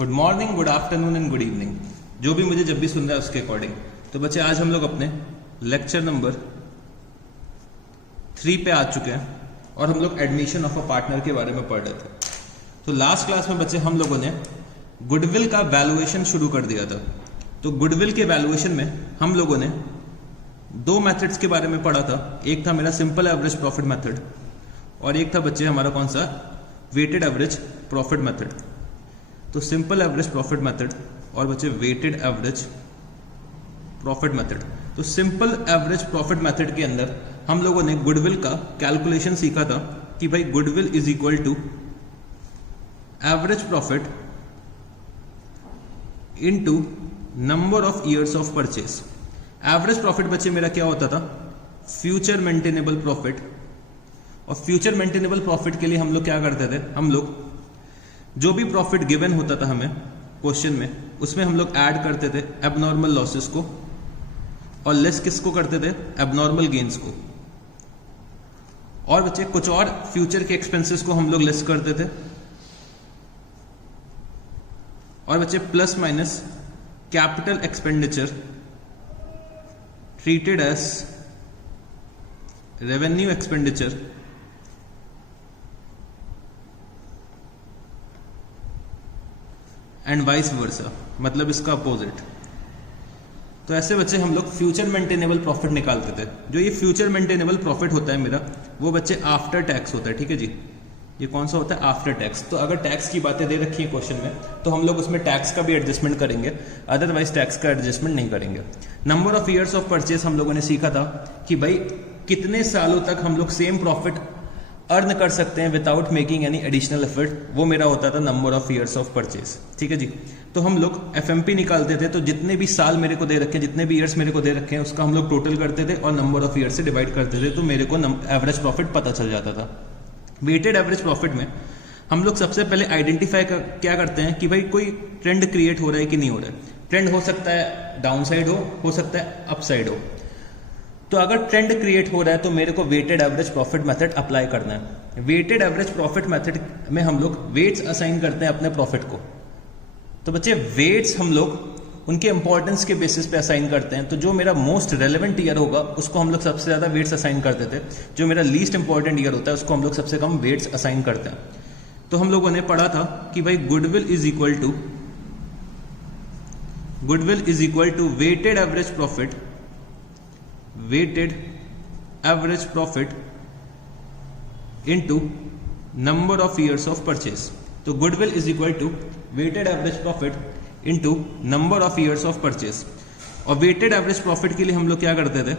Good morning, good afternoon and good evening, जो भी मुझे जब भी सुन रहा है उसके अकॉर्डिंग। तो बच्चे आज हम लोग अपने लेक्चर नंबर 3 पे आ चुके हैं और हम लोग एडमिशन ऑफ अ पार्टनर के बारे में पढ़ रहे थे। तो लास्ट क्लास में बच्चे हम लोगों ने गुडविल का वैल्यूएशन शुरू कर दिया था। तो गुडविल के वैल्यूएशन में हम लोगों ने दो मेथड्स के बारे में पढ़ा था। एक था मेरा सिंपल एवरेज प्रॉफिट मेथड और एक था बच्चे हमारा कौन सा, वेटेड एवरेज प्रॉफिट मेथड। तो सिंपल एवरेज प्रॉफिट मेथड और बच्चे वेटेड एवरेज प्रॉफिट मेथड। तो सिंपल एवरेज प्रॉफिट मेथड के अंदर हम लोगों ने गुडविल का कैलकुलेशन सीखा था कि भाई goodwill is equal to average profit into number of years of purchase. Average profit बच्चे मेरा क्या होता था, फ्यूचर मेंटेनेबल प्रॉफिट। और फ्यूचर मेंटेनेबल प्रॉफिट के लिए हम लोग क्या करते थे, हम लोग जो भी प्रॉफिट गिवन होता था हमें क्वेश्चन में, उसमें हम लोग ऐड करते थे एबनॉर्मल लॉसेस को और लेस किसको करते थे, एबनॉर्मल गेन्स को। और बच्चे कुछ और फ्यूचर के एक्सपेंसेस को हम लोग लेस करते थे। और बच्चे plus minus capital expenditure treated as revenue expenditure and vice versa, मतलब इसका अपोजिट। तो ऐसे बच्चे हम लोग फ्यूचर मेंटेनेबल प्रॉफिट निकालते थे। जो ये फ्यूचर मेंटेनेबल प्रॉफिट होता है मेरा, वो बच्चे आफ्टर टैक्स होता है। ठीक है जी, ये कौन सा होता है, आफ्टर टैक्स। तो अगर टैक्स की बातें दे रखी है क्वेश्चन में तो हम लोग उसमें टैक्स का भी एडजस्टमेंट करेंगे, अदरवाइज टैक्स का एडजस्टमेंट नहीं करेंगे। Number of years of purchase हम लोगों ने सीखा था कि भाई कितने सालों तक हम लोग सेम प्रॉफिट अर्न कर सकते हैं without making any additional effort. वो मेरा होता था number of years of purchase. ठीक है जी। तो हम लोग एफएमपी निकालते थे, तो जितने भी साल मेरे को दे रखे हैं, जितने भी ईयर्स मेरे को दे रखे हैं, उसका हम लोग टोटल करते थे और नंबर ऑफ ईयर्स से डिवाइड करते थे, तो मेरे को एवरेज प्रॉफिट पता चल जाता था। वेटेड एवरेज प्रॉफिट में हम लोग सबसे पहले आइडेंटिफाई क्या करते हैं कि भाई कोई ट्रेंड क्रिएट हो रहा है कि नहीं हो रहा है। ट्रेंड हो सकता है डाउन साइड हो सकता है अप साइड हो। तो अगर ट्रेंड क्रिएट हो रहा है तो मेरे को weighted average profit method apply करना है। वेटेड एवरेज प्रॉफिट मेथड में हम लोग वेट्स असाइन करते हैं अपने प्रॉफिट को। तो बच्चे वेट्स हम लोग उनके इंपॉर्टेंस के बेसिस पे असाइन करते हैं। तो जो मेरा मोस्ट रेलेवेंट ईयर होगा उसको हम लोग सबसे ज्यादा वेट्स असाइन करते थे। जो मेरा लीस्ट इंपॉर्टेंट ईयर होता है उसको हम लोग सबसे कम वेट्स असाइन करते हैं। तो हम लोगों ने पढ़ा था कि भाई goodwill is equal to weighted average profit, weighted average profit into number of years of purchase. तो goodwill is equal to weighted average profit into number of years of purchase. और वेटेड एवरेज प्रॉफिट के लिए हम लोग क्या करते थे,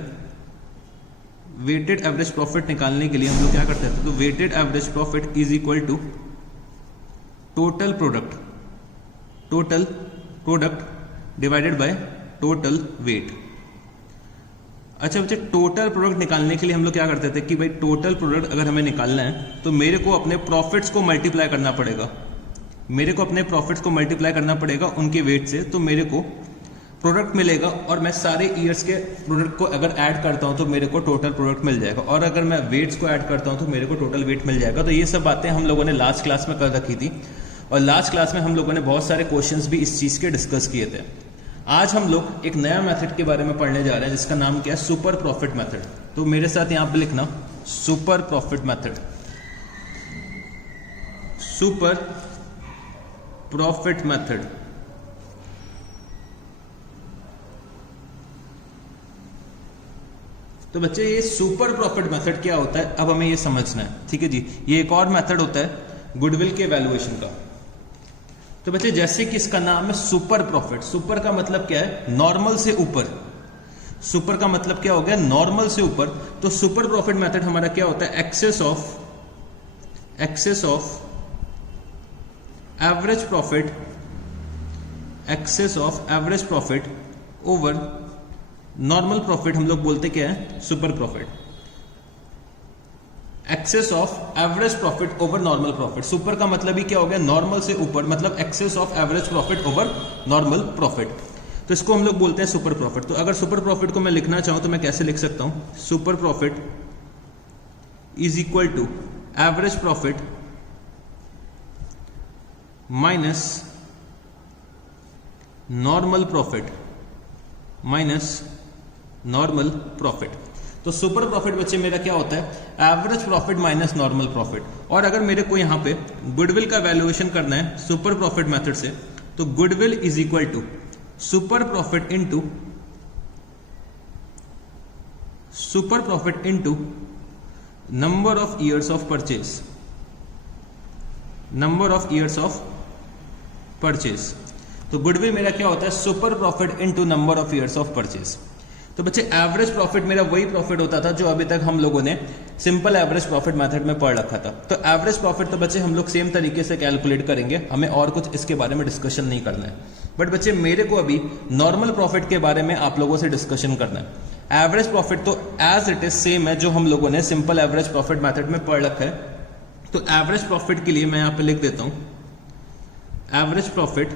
weighted average profit निकालने के लिए हम लोग क्या करते थे, तो weighted average profit is equal to total product divided by total weight. अच्छा बच्चे, टोटल प्रोडक्ट निकालने के लिए हम लोग क्या करते थे कि भाई टोटल प्रोडक्ट अगर हमें निकालना है तो मेरे को अपने प्रॉफिट्स को मल्टीप्लाई करना पड़ेगा। मेरे को अपने प्रॉफिट्स को मल्टीप्लाई करना पड़ेगा उनके वेट से, तो मेरे को प्रोडक्ट मिलेगा। और मैं सारे ईयर्स के प्रोडक्ट को अगर ऐड करता हूं तो मेरे को टोटल प्रोडक्ट मिल जाएगा। और अगर मैं वेट्स को ऐड करता हूं तो मेरे को टोटल वेट मिल जाएगा। तो ये सब बातें हम लोगों ने लास्ट क्लास में कर रखी थी और लास्ट क्लास में हम लोगों ने बहुत सारे क्वेश्चंस भी इस चीज के डिस्कस किए थे। आज हम लोग एक नया मेथड के बारे में पढ़ने जा रहे हैं जिसका नाम क्या है, सुपर प्रॉफिट मेथड। तो मेरे साथ यहां पे लिखना super profit method, super profit method. तो बच्चे ये सुपर प्रॉफिट मेथड क्या होता है, अब हमें ये समझना है। ठीक है जी, ये एक और मेथड होता है गुडविल के वैल्यूएशन का। तो बच्चे जैसे कि इसका नाम है सुपर प्रॉफिट, सुपर का मतलब क्या है, नॉर्मल से ऊपर। सुपर का मतलब क्या हो गया, नॉर्मल से ऊपर। तो सुपर प्रॉफिट मेथड हमारा क्या होता है, excess of average profit over normal profit. हम लोग बोलते क्या है, super profit. Excess of average profit over normal profit. Super का मतलब ही क्या हो गया, नॉर्मल से ऊपर, मतलब excess of average profit over normal profit. तो इसको हम लोग बोलते हैं सुपर प्रॉफिट। तो अगर सुपर प्रॉफिट को मैं लिखना चाहूं तो मैं कैसे लिख सकता हूं, super profit is equal to average profit minus normal profit minus normal profit. तो सुपर प्रॉफिट बच्चे मेरा क्या होता है, average profit minus normal profit. और अगर मेरे को यहां पे गुडविल का वैल्यूएशन करना है सुपर प्रॉफिट मेथड से, तो goodwill is equal to super profit into number of years of purchase, number of years of purchase. तो गुडविल मेरा क्या होता है, super profit into number of years of purchase. तो बच्चे एवरेज प्रॉफिट मेरा वही प्रॉफिट होता था जो अभी तक हम लोगों ने सिंपल एवरेज प्रॉफिट मेथड में पढ़ रखा था। तो एवरेज प्रॉफिट तो बच्चे हम लोग सेम तरीके से कैलकुलेट करेंगे, हमें और कुछ इसके बारे में डिस्कशन नहीं करना है। बट बच्चे मेरे को अभी नॉर्मल प्रॉफिट के बारे में आप लोगों से डिस्कशन करना है। एवरेज प्रॉफिट तो एज इट इज सेम है जो हम लोगों ने सिंपल एवरेज प्रॉफिट मेथड में पढ़ रखा है। तो एवरेज प्रॉफिट के लिए मैं यहां पर लिख देता हूं, एवरेज प्रॉफिट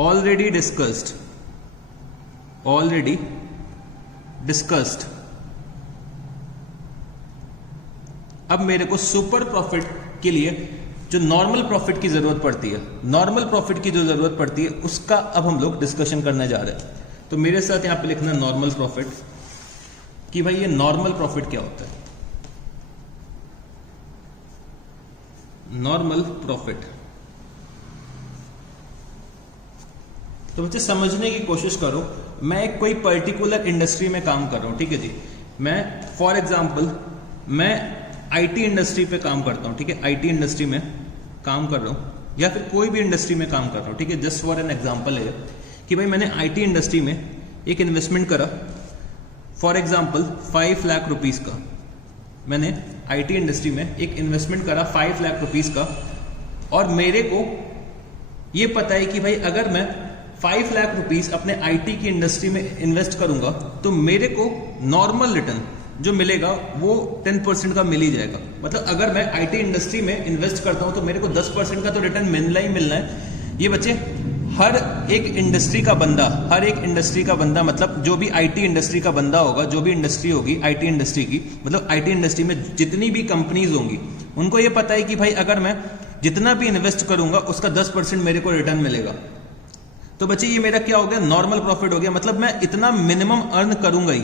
ऑलरेडी डिस्कस्ड। अब मेरे को सुपर प्रॉफिट के लिए जो नॉर्मल प्रॉफिट की जरूरत पड़ती है, नॉर्मल प्रॉफिट की जो जरूरत पड़ती है उसका अब हम लोग डिस्कशन करने जा रहे हैं। तो मेरे साथ यहां पे लिखना नॉर्मल प्रॉफिट, कि भाई ये नॉर्मल प्रॉफिट क्या होता है। नॉर्मल प्रॉफिट, तो बच्चे समझने की कोशिश करो। मैं एक कोई पर्टिकुलर इंडस्ट्री में काम कर रहा हूं, ठीक है जी। मैं फॉर एग्जांपल मैं आईटी इंडस्ट्री पे काम करता हूं, ठीक है, आईटी इंडस्ट्री में काम कर रहा हूं या फिर कोई भी इंडस्ट्री में काम कर रहा हूं, ठीक है। जस्ट फॉर एन एग्जांपल है कि भाई मैंने आईटी इंडस्ट्री में एक इन्वेस्टमेंट करा, फॉर एग्जांपल 5 लाख रुपीज का। मैंने आईटी इंडस्ट्री में एक इन्वेस्टमेंट करा 5 लाख रुपीज का, और मेरे को ये पता है कि भाई अगर मैं 5 लाख रुपीस अपने आईटी की इंडस्ट्री में इन्वेस्ट करूंगा तो मेरे को नॉर्मल रिटर्न जो मिलेगा वो 10% का मिल ही जाएगा। मतलब अगर मैं आईटी इंडस्ट्री में इन्वेस्ट करता हूं तो मेरे को 10% का तो रिटर्न मिलना ही मिलना है। ये बच्चे हर एक इंडस्ट्री का बंदा, मतलब जो भी आईटी इंडस्ट्री का बंदा होगा, जो भी इंडस्ट्री होगी आईटी इंडस्ट्री की, मतलब आईटी इंडस्ट्री में जितनी भी कंपनीज होंगी उनको ये पता है कि भाई अगर मैं जितना भी इन्वेस्ट करूंगा उसका 10% मेरे को रिटर्न मिलेगा। तो बच्चे ये मेरा क्या हो गया, नॉर्मल प्रॉफिट हो गया। मतलब मैं इतना मिनिमम अर्न करूंगा ही।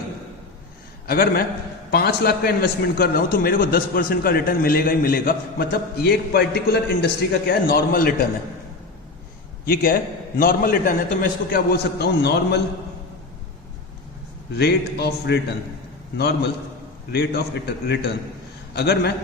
अगर मैं 5 लाख का इन्वेस्टमेंट कर रहा हूं तो मेरे को 10% का रिटर्न मिलेगा ही मिलेगा। मतलब ये एक पर्टिकुलर इंडस्ट्री का क्या है, नॉर्मल रिटर्न है। ये क्या है, नॉर्मल रिटर्न है। तो मैं इसको क्या बोल सकता हूं, normal rate of return, normal rate of return. अगर मैं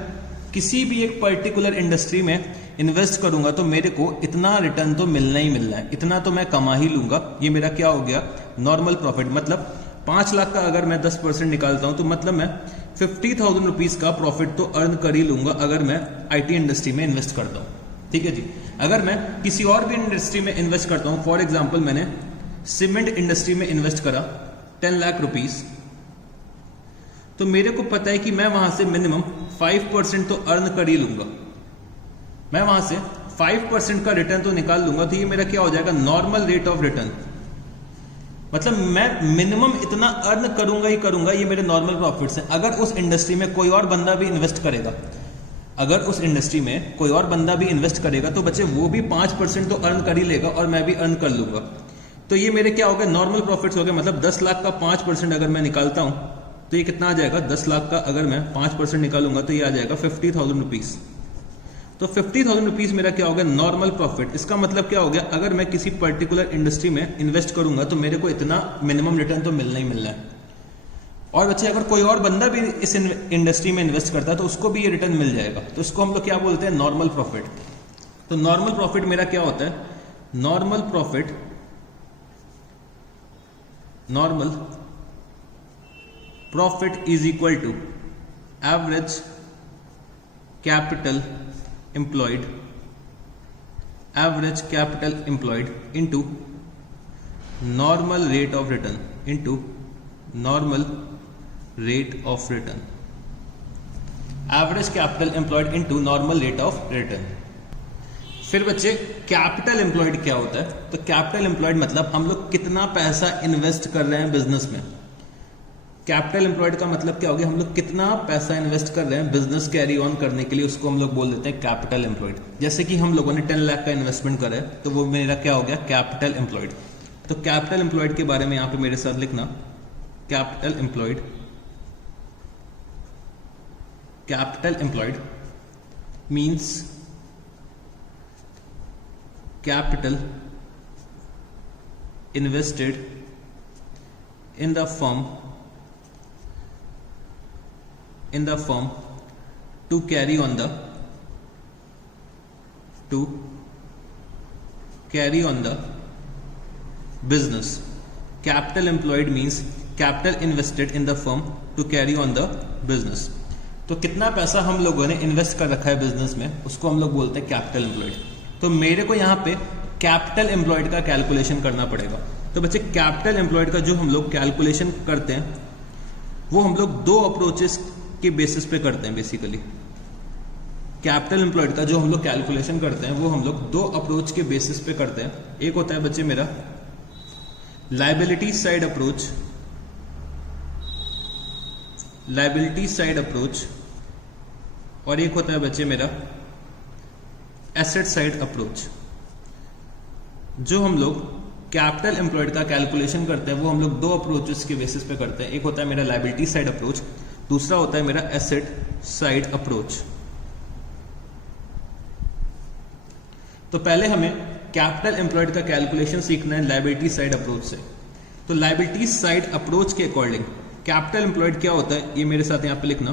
किसी भी एक पर्टिकुलर इंडस्ट्री में इन्वेस्ट करूंगा तो मेरे को इतना रिटर्न तो मिलना ही मिलना है, इतना तो मैं कमा ही लूंगा। ये मेरा क्या हो गया, नॉर्मल प्रॉफिट। मतलब 5 लाख का अगर मैं 10% निकालता हूं तो मतलब मैं 50,000 रुपीज का प्रॉफिट तो अर्न कर ही लूंगा अगर मैं आईटी इंडस्ट्री में इन्वेस्ट करता हूं, ठीक है जी। अगर मैं किसी और भी इंडस्ट्री में इन्वेस्ट करता हूं, फॉर एग्जाम्पल मैंने सीमेंट इंडस्ट्री में इन्वेस्ट करा 10 लाख रुपीज, तो मेरे को पता है कि मैं वहां से मिनिमम 5% तो अर्न कर ही लूंगा। मैं वहां से 5% का रिटर्न तो निकाल लूंगा। तो ये मेरा क्या हो जाएगा, नॉर्मल रेट ऑफ रिटर्न। मतलब मैं मिनिमम इतना अर्न करूंगा ही करूंगा, ये मेरे नॉर्मल प्रॉफिट्स हैं। अगर उस इंडस्ट्री में कोई और बंदा भी इन्वेस्ट करेगा, अगर उस इंडस्ट्री में कोई और बंदा भी इन्वेस्ट करेगा तो बच्चे वो भी 5% तो अर्न कर ही लेगा और मैं भी अर्न कर लूंगा। तो ये मेरे क्या हो गए, नॉर्मल प्रॉफिट्स हो गए। मतलब 10 लाख का 5% अगर मैं निकालता हूं तो ये कितना आ जाएगा, 10 लाख का अगर मैं 5% निकालूंगा तो ये आ जाएगा 50,000 रुपीज। तो 50,000 रुपीज मेरा क्या हो गया, नॉर्मल प्रॉफिट। इसका मतलब क्या हो गया, अगर मैं किसी पर्टिकुलर इंडस्ट्री में इन्वेस्ट करूंगा तो मेरे को इतना मिनिमम रिटर्न तो मिलना ही मिलना है। और बच्चे अगर कोई और बंदा भी इस इंडस्ट्री में इन्वेस्ट करता है तो उसको भी ये रिटर्न मिल जाएगा। तो इसको हम लोग क्या बोलते हैं, नॉर्मल प्रॉफिट। तो नॉर्मल प्रॉफिट मेरा क्या होता है, normal profit, normal profit is equal to average capital employed, average capital employed into normal rate of return, into normal rate of return, average capital employed into normal rate of return। फिर बच्चे capital employed क्या होता है, तो capital employed मतलब हम लोग कितना पैसा इन्वेस्ट कर रहे हैं बिजनेस में, कैपिटल एम्प्लॉयड का मतलब क्या हो गया, हम लोग कितना पैसा इन्वेस्ट कर रहे हैं बिजनेस कैरी ऑन करने के लिए, उसको हम लोग बोल देते हैं कैपिटल एम्प्लॉयड। जैसे कि हम लोगों ने 10 लाख का इन्वेस्टमेंट करा है तो वो मेरा क्या हो गया, कैपिटल एम्प्लॉयड। तो कैपिटल एम्प्लॉयड के बारे में यहां पे मेरे साथ लिखना, capital employed, capital employed means capital invested in the firm to carry on the business. Capital employed means capital invested in the firm to carry on the business. तो कितना पैसा हम लोगों ने इन्वेस्ट कर रखा है बिजनेस में, उसको हम लोग बोलते हैं कैपिटल एम्प्लॉयड। तो मेरे को यहाँ पे कैपिटल एम्प्लॉयड का कैलकुलेशन करना पड़ेगा। तो बच्चे कैपिटल एम्प्लॉयड का जो हम लोग कैलकुलेशन करते हैं वो हम लोग दो अप्रोचेस के बेसिस पे करते हैं। बेसिकली कैपिटल एम्प्लॉयड का जो हम लोग कैलकुलेशन करते हैं वो हम लोग दो अप्रोच के बेसिस पे करते हैं। एक होता है बच्चे मेरा लायबिलिटी साइड अप्रोच, और एक होता है बच्चे मेरा एसेट साइड अप्रोच। जो हम लोग कैपिटल एम्प्लॉयड का कैलकुलेशन करते हैं वो हम लोग दो अप्रोचेस के बेसिस पे करते हैं। एक होता है मेरा लायबिलिटी साइड अप्रोच, दूसरा होता है मेरा एसेट साइड अप्रोच। तो पहले हमें कैपिटल एम्प्लॉयड का कैलकुलेशन सीखना है लायबिलिटी साइड अप्रोच से। तो लायबिलिटी साइड अप्रोच के अकॉर्डिंग कैपिटल एम्प्लॉयड क्या होता है ये मेरे साथ यहां पे लिखना।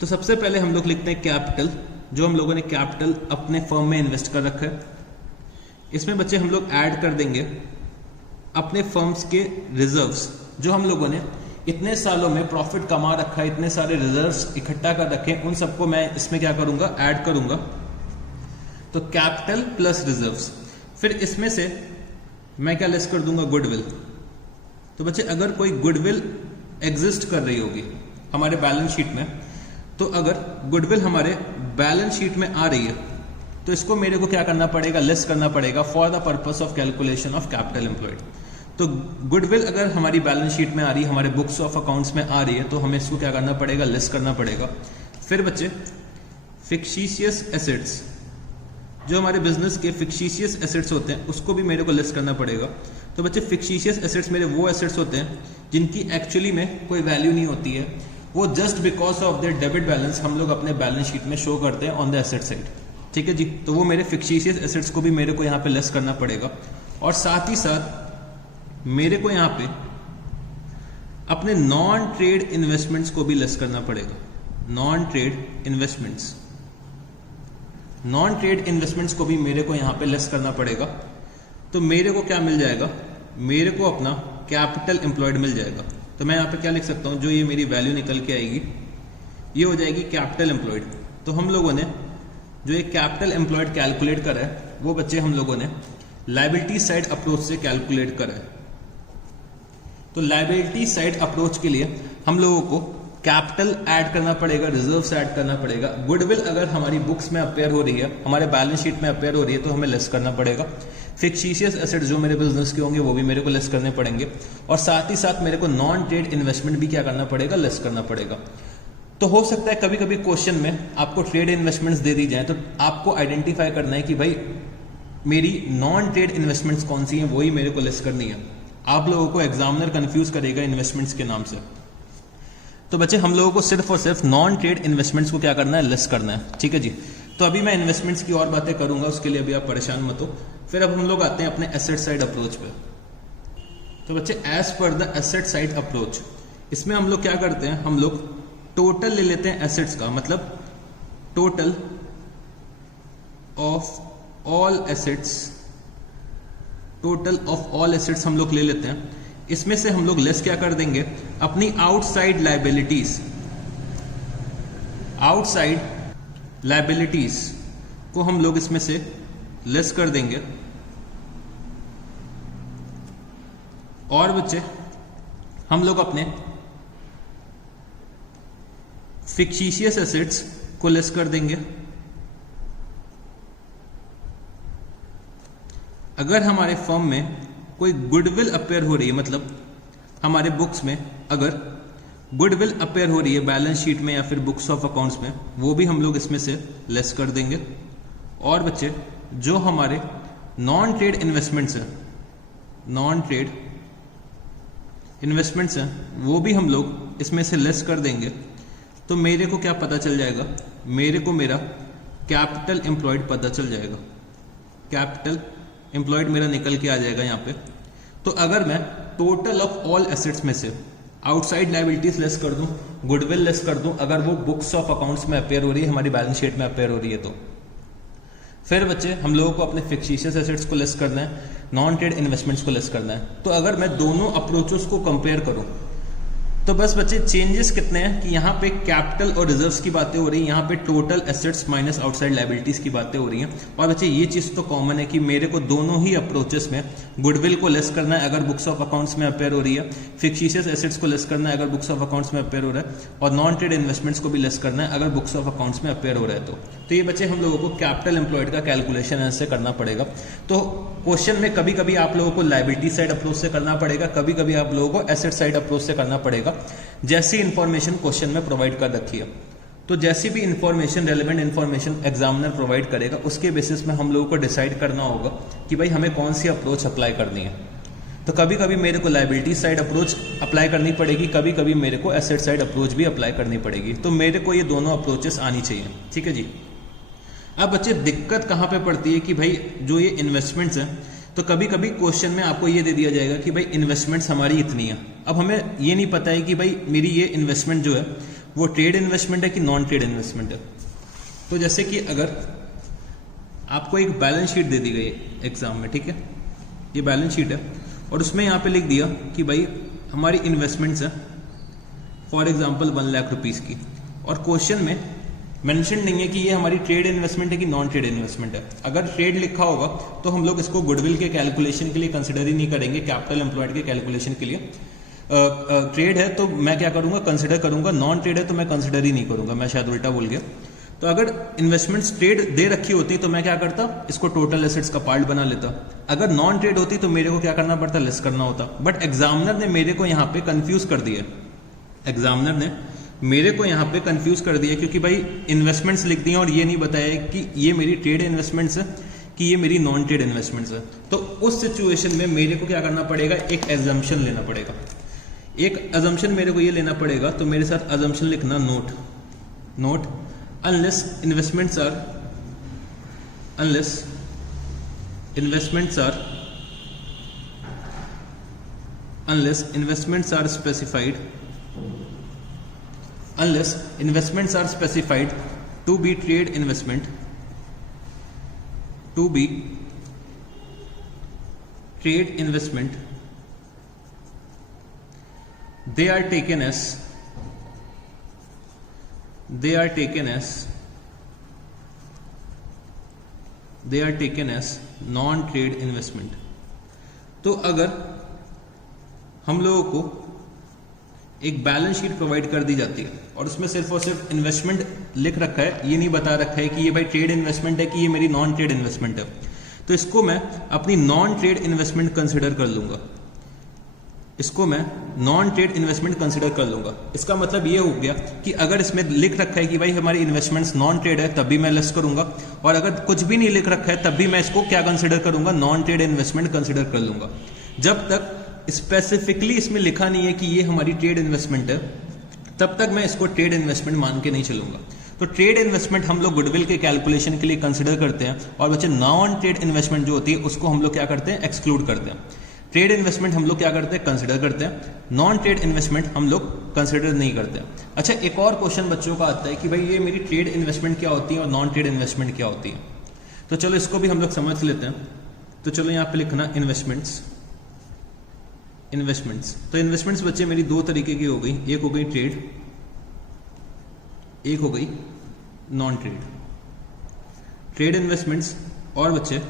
तो सबसे पहले हम लोग लिखते हैं कैपिटल, जो हम लोगों ने कैपिटल अपने फर्म में इन्वेस्ट कर रखा है। इसमें बच्चे हम लोग ऐड कर देंगे अपने फर्म्स के रिजर्व्स, जो हम लोगों ने इतने सालों में प्रॉफिट कमा रखा है, इतने सारे रिजर्व्स इकट्ठा कर रखे हैं, उन सबको मैं इसमें क्या करूंगा, ऐड करूंगा। तो कैपिटल प्लस रिजर्व्स। फिर इसमें से मैं क्या लेस कर दूंगा, गुडविल। तो बच्चे अगर कोई गुडविल एग्जिस्ट कर रही होगी हमारे बैलेंस शीट में, तो अगर गुडविल हमारे बैलेंस शीट में आ रही है तो इसको मेरे को क्या करना पड़ेगा, लेस करना पड़ेगा for the purpose of calculation of capital employed. तो गुडविल अगर हमारी बैलेंस शीट में आ रही है, हमारे बुक्स ऑफ अकाउंट्स में आ रही है, तो हमें इसको क्या करना पड़ेगा, लेस करना पड़ेगा। फिर बच्चे फिक्शिशियस एसेट्स, जो हमारे बिजनेस के फिक्शिशियस एसेट्स होते हैं उसको भी मेरे को लेस करना पड़ेगा। तो बच्चे फिक्शिशियस एसेट्स मेरे वो एसेट्स होते हैं जिनकी एक्चुअली में कोई वैल्यू नहीं होती है, वो just because of their debit balance हम लोग अपने बैलेंस शीट में शो करते हैं ऑन द एसेट साइड। ठीक है जी, तो वो मेरे फिक्शिशियस एसेट्स को भी मेरे को यहाँ पे लेस करना पड़ेगा। और साथ ही साथ मेरे को यहाँ पे अपने नॉन ट्रेड इन्वेस्टमेंट्स को भी लेस करना पड़ेगा। नॉन ट्रेड इन्वेस्टमेंट्स को भी मेरे को यहाँ पे लेस करना पड़ेगा। तो मेरे को क्या मिल जाएगा, मेरे को अपना कैपिटल एम्प्लॉयड मिल जाएगा। तो मैं यहाँ पे क्या लिख सकता हूँ, जो ये मेरी वैल्यू निकल के आएगी ये हो जाएगी कैपिटल एम्प्लॉयड। तो हम लोगों ने जो ये कैपिटल एम्प्लॉयड कैलकुलेट करा है वो बच्चे हम लोगों ने लायबिलिटी साइड अप्रोच से कैलकुलेट करा है। तो लायबिलिटी साइड अप्रोच के लिए हम लोगों को कैपिटल ऐड करना पड़ेगा, रिजर्व्स ऐड करना पड़ेगा। गुडविल अगर हमारी बुक्स में अपेयर हो रही है, हमारे बैलेंस शीट में अपेयर हो रही है, तो हमें लेस करना पड़ेगा। फिक्शिशियस एसेट जो मेरे बिजनेस के होंगे वो भी मेरे को लेस करने पड़ेंगे। और साथ ही साथ मेरे को नॉन ट्रेड इन्वेस्टमेंट भी क्या करना पड़ेगा, लेस करना पड़ेगा। तो हो सकता है कभी कभी क्वेश्चन में आपको ट्रेड इन्वेस्टमेंट्स दे दी जाए, तो आपको आइडेंटिफाई करना है कि भाई मेरी नॉन ट्रेड इन्वेस्टमेंट्स कौन सी हैं, वही मेरे को लेस करनी है। आप लोगों को एग्जामिनर कंफ्यूज करेगा इन्वेस्टमेंट्स के नाम से। तो बच्चे हम लोगों को सिर्फ और सिर्फ नॉन ट्रेड इन्वेस्टमेंट्स को क्या करना है, लेस करना है। ठीक है जी, तो अभी मैं इन्वेस्टमेंट्स की और बातें करूंगा, उसके लिए अभी आप परेशान मत हो। फिर अब हम लोग आते हैं अपने एसेट साइड अप्रोच पे। तो बच्चे as per the asset side approach, इसमें हम लोग क्या करते हैं, हम लोग टोटल ले लेते हैं एसेट्स का, मतलब total of all assets, total of all assets हम लोग ले लेते हैं। इसमें से हम लोग लेस क्या कर देंगे, अपनी आउटसाइड लायबिलिटीज, आउटसाइड लायबिलिटीज को हम लोग इसमें से लेस कर देंगे। और बच्चे हम लोग अपने फिक्शिशियस एसेट्स को लेस कर देंगे। अगर हमारे फर्म में कोई गुडविल अपेयर हो रही है, मतलब हमारे बुक्स में अगर गुडविल अपेयर हो रही है बैलेंस शीट में या फिर बुक्स ऑफ अकाउंट्स में, वो भी हम लोग इसमें से लेस कर देंगे। और बच्चे जो हमारे नॉन ट्रेड इन्वेस्टमेंट्स हैं, नॉन ट्रेड इन्वेस्टमेंट्स हैं, वो भी हम लोग इसमें से लेस कर देंगे। तो मेरे को क्या पता चल जाएगा, मेरे को मेरा कैपिटल एम्प्लॉयड पता चल जाएगा। कैपिटल एम्प्लॉयड मेरा निकल के आ जाएगा यहाँ पे। तो अगर मैं टोटल ऑफ ऑल एसेट्स में से आउटसाइड लायबिलिटीज लेस कर दूं, गुडविल लेस कर दूं, अगर वो बुक्स ऑफ अकाउंट्स में अपेयर हो रही है, हमारी बैलेंस शीट में अपेयर हो रही है, तो फिर बच्चे हम लोगों को अपने फिक्शियस एसेट्स को लेस करना है, नॉन ट्रेड इन्वेस्टमेंट्स को लेस करना है। तो अगर मैं दोनों अप्रोचेस को कंपेयर करूं तो बस बच्चे चेंजेस कितने हैं कि यहाँ पे कैपिटल और रिजर्व्स की बातें हो रही है, यहाँ पे total assets minus outside liabilities की बातें हो रही हैं। और बच्चे ये चीज तो कॉमन है कि मेरे को दोनों ही अप्रोचेस में गुडविल को लेस करना है अगर बुक्स ऑफ अकाउंट्स में अपेयर हो रही है, फिक्शियस एसेट्स को लेस करना है अगर बुक्स ऑफ अकाउंट्स में अपेयर हो रहा है, और नॉन ट्रेड इन्वेस्टमेंट्स को भी लेस करना है अगर बुक्स ऑफ अकाउंट्स में अपेयर हो रहा है। तो ये बच्चे हम लोगों को कैपिटल एम्प्लॉयड का कैलकुलेशन ऐसे करना पड़ेगा। तो क्वेश्चन में कभी कभी आप लोगों को लायबिलिटी साइड अप्रोच से करना पड़ेगा, कभी कभी आप लोगों को एसेट साइड अप्रोच से करना पड़ेगा, जैसी इंफॉर्मेशन क्वेश्चन में प्रोवाइड कर रखी है। तो जैसी भी information, relevant information examiner provide करेगा, उसके बेसिस में हम लोगों को डिसाइड करना होगा कि भाई हमें कौन सी अप्रोच अप्लाई करनी है। तो कभी कभी मेरे को लायबिलिटी साइड अप्रोच अप्लाई करनी पड़ेगी, कभी कभी मेरे को एसेट साइड अप्रोच भी अप्लाई करनी पड़ेगी। तो मेरे को ये दोनों अप्रोचेस आनी चाहिए, ठीक है जी। अब बच्चे दिक्कत कहाँ पे पड़ती है कि भाई जो ये इन्वेस्टमेंट्स हैं, तो कभी कभी क्वेश्चन में आपको ये दे दिया जाएगा कि भाई इन्वेस्टमेंट्स हमारी इतनी है। अब हमें ये नहीं पता है कि भाई मेरी ये इन्वेस्टमेंट जो है वो ट्रेड इन्वेस्टमेंट है कि नॉन ट्रेड इन्वेस्टमेंट है। तो जैसे कि अगर आपको एक बैलेंस शीट दे दी गई एग्जाम में, ठीक है, ये बैलेंस शीट है और उसमें यहाँ पे लिख दिया कि भाई हमारी इन्वेस्टमेंट्स है फॉर एग्जाम्पल 1 लाख रुपीज की, और क्वेश्चन में मेंशन नहीं है कि ये हमारी ट्रेड इन्वेस्टमेंट है कि नॉन ट्रेड इन्वेस्टमेंट है। अगर ट्रेड लिखा होगा तो हम लोग इसको गुडविल के कैलकुलेशन के लिए कंसिडर ही नहीं करेंगे, कैपिटल एम्प्लॉयड के कैलकुलेशन के लिए। ट्रेड है तो मैं क्या करूंगा, कंसिडर करूंगा, नॉन ट्रेड है तो मैं कंसिडर ही नहीं करूंगा, मैं शायद उल्टा बोल गया। तो अगर इन्वेस्टमेंट्स ट्रेड दे रखी होती तो मैं क्या करता, इसको टोटल एसेट्स का पार्ट बना लेता। अगर नॉन ट्रेड होती तो मेरे को क्या करना पड़ता, लेस करना होता। बट एग्जामिनर ने मेरे को यहाँ पे कंफ्यूज कर दिया, एग्जामिनर ने मेरे को यहाँ पे कंफ्यूज कर दिया, क्योंकि भाई इन्वेस्टमेंट्स लिख दी और ये नहीं बताया कि ये मेरी ट्रेड इन्वेस्टमेंट्स है कि ये मेरी नॉन ट्रेड इन्वेस्टमेंट्स है। तो उस सिचुएशन में मेरे को क्या करना पड़ेगा, एक एजम्पशन लेना पड़ेगा। एक एजम्पशन मेरे को ये लेना पड़ेगा, तो मेरे साथ एजम्पशन लिखना, note unless investments are specified, unless investments are specified to be trade investment, they are taken as non trade investment। तो अगर हम लोगों को एक बैलेंस शीट प्रोवाइड कर दी जाती है और उसमें सिर्फ और सिर्फ इन्वेस्टमेंट लिख रखा है, ये नहीं बता रखा है कि ये भाई ट्रेड इन्वेस्टमेंट है कि ये मेरी नॉन ट्रेड इन्वेस्टमेंट है, तो इसको मैं अपनी नॉन ट्रेड इन्वेस्टमेंट कंसिडर कर लूंगा, इसका मतलब ये हो गया कि अगर इसमें लिख रखा है कि भाई हमारी इन्वेस्टमेंट्स नॉन ट्रेड है तब भी मैं लेस करूंगा, और अगर कुछ भी नहीं लिख रखा है तब भी मैं इसको क्या कंसिडर करूंगा, नॉन ट्रेड इन्वेस्टमेंट कंसिडर कर लूंगा। जब तक स्पेसिफिकली इसमें लिखा नहीं है कि ये हमारी ट्रेड इन्वेस्टमेंट है, तब तक मैं इसको ट्रेड इन्वेस्टमेंट मान के नहीं चलूंगा। तो ट्रेड इन्वेस्टमेंट हम लोग गुडविल के कैलकुलेशन के लिए कंसिडर करते हैं, और बच्चे नॉन ट्रेड इन्वेस्टमेंट जो होती है उसको हम लोग क्या करते हैं, एक्सक्लूड करते हैं। ट्रेड इन्वेस्टमेंट हम लोग क्या करते हैं, कंसिडर करते हैं, नॉन ट्रेड इन्वेस्टमेंट हम लोग कंसिडर नहीं करते। अच्छा, एक और क्वेश्चन बच्चों का आता है कि भाई ये मेरी ट्रेड इन्वेस्टमेंट क्या होती है और नॉन ट्रेड इन्वेस्टमेंट क्या होती है। तो चलो इसको भी हम लोग समझ लेते हैं। तो चलो यहाँ पे लिखना इन्वेस्टमेंट्स। तो इन्वेस्टमेंट्स बच्चे मेरी दो तरीके की हो गई, एक हो गई ट्रेड, एक हो गई नॉन ट्रेड। ट्रेड इन्वेस्टमेंट्स और बच्चे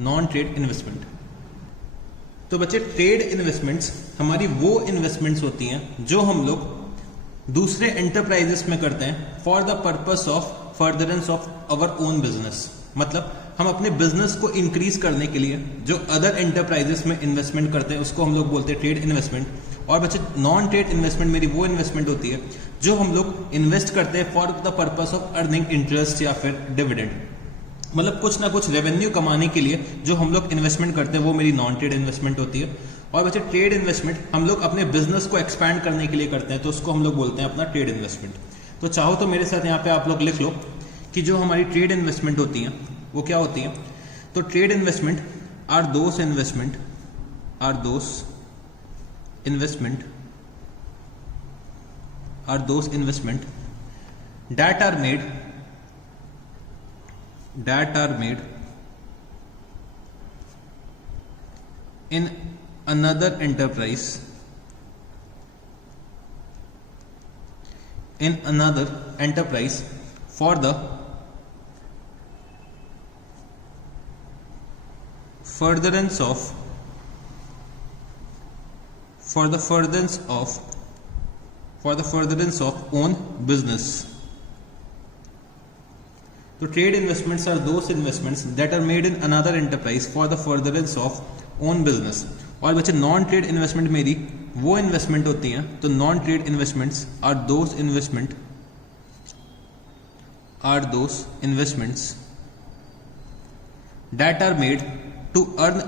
नॉन ट्रेड इन्वेस्टमेंट। तो बच्चे ट्रेड इन्वेस्टमेंट्स हमारी वो इन्वेस्टमेंट्स होती हैं जो हम लोग दूसरे एंटरप्राइजेस में करते हैं for the purpose of furtherance of our own business. मतलब हम अपने बिजनेस को इंक्रीज करने के लिए जो अदर एंटरप्राइजेस में इन्वेस्टमेंट करते हैं उसको हम लोग बोलते हैं ट्रेड इन्वेस्टमेंट। और बच्चे नॉन ट्रेड इन्वेस्टमेंट मेरी वो इन्वेस्टमेंट होती है जो हम लोग इन्वेस्ट करते हैं for the purpose of earning interest या फिर डिविडेंड, मतलब कुछ ना कुछ रेवेन्यू कमाने के लिए जो हम लोग इन्वेस्टमेंट करते हैं वो मेरी नॉन ट्रेड इन्वेस्टमेंट होती है। और बच्चे ट्रेड इन्वेस्टमेंट हम लोग अपने बिजनेस को एक्सपैंड करने के लिए करते हैं, तो उसको हम लोग बोलते हैं अपना ट्रेड इन्वेस्टमेंट। तो चाहो तो मेरे साथ यहाँ पे आप लोग लिख लो कि जो हमारी ट्रेड इन्वेस्टमेंट होती है वो क्या होती है। तो trade investment are those investment that are made in another enterprise for the furtherance of own business। तो trade investments are those investments that are made in another enterprise for the furtherance of own business. और बच्चे non trade investment मेरी वो investment होती हैं, तो non trade investments are those investments that are made to earn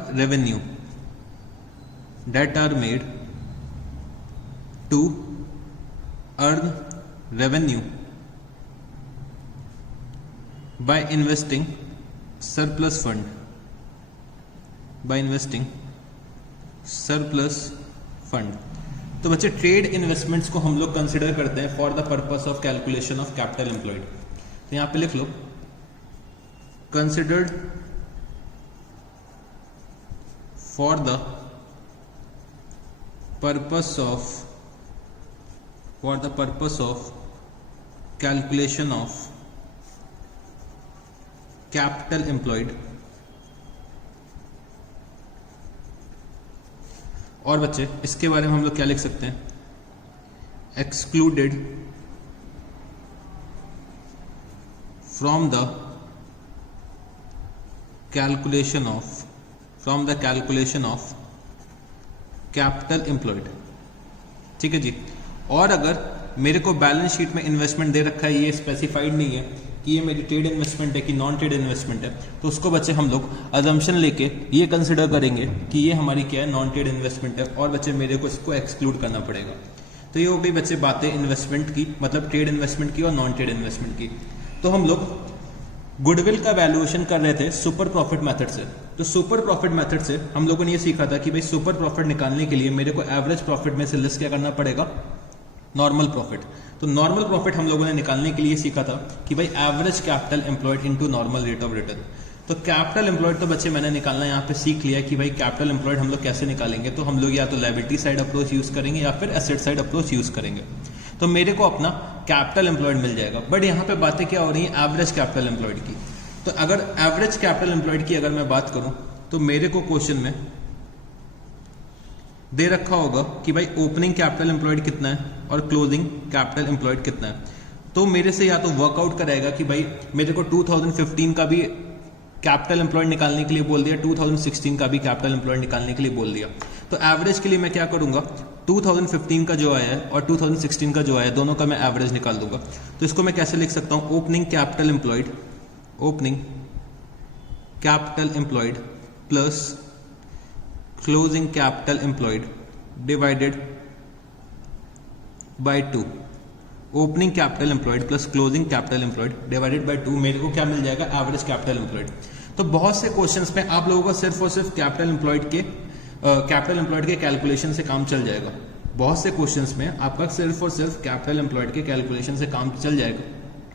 revenue by investing surplus fund तो बच्चे trade investments को हम लोग कंसिडर करते हैं for the purpose of calculation of capital employed. तो यहां पे लिख लो considered for the purpose of calculation of capital employed. और बच्चे इसके बारे में हम लोग क्या लिख सकते हैं, excluded from the calculation of capital employed. ठीक है जी। और अगर मेरे को बैलेंस शीट में इन्वेस्टमेंट दे रखा है, ये स्पेसिफाइड नहीं है कि ये मेरी ट्रेड इन्वेस्टमेंट है कि नॉन ट्रेड इन्वेस्टमेंट है, तो उसको बच्चे हम लोग अजम्पशन लेके ये कंसिडर करेंगे कि ये हमारी क्या है, नॉन ट्रेड इन्वेस्टमेंट है, और बच्चे मेरे को इसको एक्सक्लूड करना पड़ेगा। तो ये हो गई बच्चे बातें इन्वेस्टमेंट की, मतलब ट्रेड इन्वेस्टमेंट की और नॉन ट्रेड इन्वेस्टमेंट की। तो हम लोग गुडविल का वैल्यूएशन कर रहे थे सुपर प्रॉफिट मेथड से। तो सुपर प्रॉफिट मेथड से हम लोगों ने ये सीखा था कि भाई सुपर प्रॉफिट निकालने के लिए मेरे को एवरेज प्रॉफिट में से लेस क्या करना पड़ेगा, नॉर्मल प्रॉफिट। तो नॉर्मल प्रॉफिट हम लोगों ने निकालने के लिए सीखा था कि भाई average capital employed into normal rate of return. तो कैपिटल एम्प्लॉयड तो बच्चे मैंने निकालना यहाँ पे सीख लिया कि भाई कैपिटल एम्प्लॉयड हम लोग कैसे निकालेंगे। तो हम लोग या तो लायबिलिटी साइड अप्रोच यूज करेंगे या फिर एसेट साइड अप्रोच यूज करेंगे। तो मेरे को अपना कैपिटल एम्प्लॉयड मिल जाएगा। बट यहाँ पे बातें क्या हो रही है, एवरेज कैपिटल एम्प्लॉयड की। तो अगर एवरेज कैपिटल एम्प्लॉयड की अगर मैं बात करूं तो मेरे को क्वेश्चन में दे रखा होगा कि भाई ओपनिंग कैपिटल एम्प्लॉयड कितना है और क्लोजिंग कैपिटल एम्प्लॉयड कितना है। तो मेरे से या तो वर्कआउट कराएगा कि भाई मेरे को 2015 का भी कैपिटल एम्प्लॉयड निकालने के लिए बोल दिया, 2016 का भी कैपिटल एम्प्लॉयड निकालने के लिए बोल दिया। तो एवरेज के लिए मैं क्या करूंगा, 2015 का जो आया है और 2016 का जो आया है दोनों का मैं एवरेज निकाल दूंगा। तो इसको मैं कैसे लिख सकता हूं, opening capital employed plus closing capital employed divided by 2। Opening capital employed plus closing capital employed divided by 2 मेरे को क्या मिल जाएगा, एवरेज कैपिटल एम्प्लॉयड। तो बहुत से क्वेश्चंस में आप लोगों को सिर्फ और सिर्फ कैपिटल एम्प्लॉयड के कैलकुलेशन से काम चल जाएगा। बहुत से क्वेश्चंस में आपका सिर्फ और सिर्फ कैपिटल एम्प्लॉयड के कैलकुलेशन से काम चल जाएगा,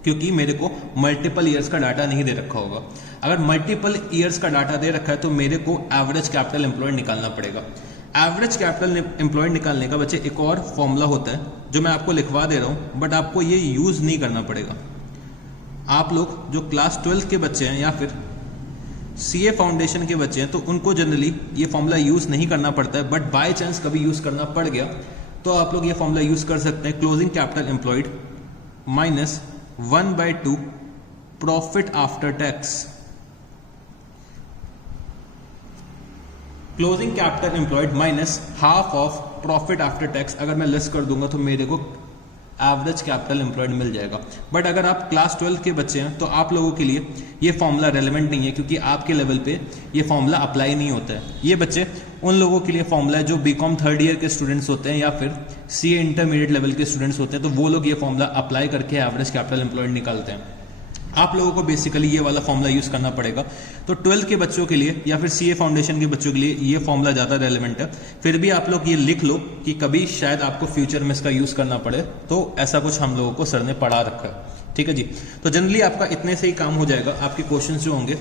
क्योंकि मेरे को मल्टीपल ईयर्स का डाटा नहीं दे रखा होगा। अगर मल्टीपल ईयर्स का डाटा दे रखा है तो मेरे को एवरेज कैपिटल एम्प्लॉयड निकालना पड़ेगा। एवरेज कैपिटल एम्प्लॉयड निकालने का बच्चे एक और फॉर्मूला होता है जो मैं आपको लिखवा दे रहा हूं, बट आपको ये यूज नहीं करना पड़ेगा। आप लोग जो क्लास 12 के बच्चे हैं या फिर सीए फाउंडेशन के बच्चे हैं तो उनको जनरली ये फॉर्मूला यूज नहीं करना पड़ता है, बट बाय चांस कभी यूज करना पड़ गया तो आप लोग ये फॉर्मूला यूज कर सकते हैं। Closing capital employed minus 1/2 profit after tax. Closing capital employed minus half of profit after tax अगर मैं लेस कर दूंगा तो मेरे को एवरेज कैपिटल एम्प्लॉयड मिल जाएगा। बट अगर आप क्लास 12 के बच्चे हैं तो आप लोगों के लिए ये फॉर्मूला रेलेवेंट नहीं है, क्योंकि आपके लेवल पे ये फॉर्मूला अप्लाई नहीं होता है। ये बच्चे उन लोगों के लिए फॉर्मूला है जो बीकॉम थर्ड ईयर के स्टूडेंट्स होते हैं या फिर सीए इंटरमीडिएट लेवल के स्टूडेंट्स होते हैं, तो वो लोग ये फॉर्मूला अप्लाई करके एवरेज कैपिटल एम्प्लॉयड निकालते हैं। आप लोगों को बेसिकली ये वाला फॉर्मूला यूज करना पड़ेगा। तो 12 के बच्चों के लिए या फिर सीए फाउंडेशन के बच्चों के लिए ये फॉर्मूला ज्यादा रेलेवेंट है। फिर भी आप लोग ये लिख लो कि कभी शायद आपको फ्यूचर में इसका यूज करना पड़े, तो ऐसा कुछ हम लोगों को सर ने पढ़ा रखा है। ठीक है जी। तो जनरली आपका इतने से ही काम हो जाएगा। आपके क्वेश्चन जो होंगे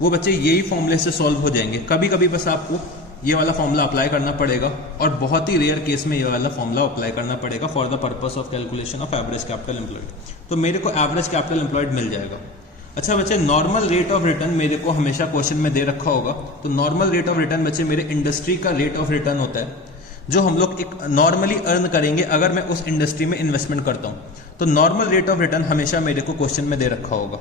वो बच्चे यही फॉर्मूले से सॉल्व हो जाएंगे। कभी कभी बस आपको ये वाला फॉर्मूला अप्लाई करना पड़ेगा, और बहुत ही रेयर केस में ये वाला फॉर्मूला अप्लाई करना पड़ेगा for the purpose of calculation of average capital employed. तो मेरे को एवरेज कैपिटल एम्प्लॉयड मिल जाएगा। अच्छा बच्चे, नॉर्मल रेट ऑफ रिटर्न मेरे को हमेशा क्वेश्चन में दे रखा होगा। तो नॉर्मल रेट ऑफ रिटर्न बच्चे मेरे इंडस्ट्री का रेट ऑफ रिटर्न होता है, जो हम लोग एक नॉर्मली अर्न करेंगे अगर मैं उस इंडस्ट्री में इन्वेस्टमेंट करता हूं। तो नॉर्मल रेट ऑफ रिटर्न हमेशा मेरे को क्वेश्चन में दे रखा होगा।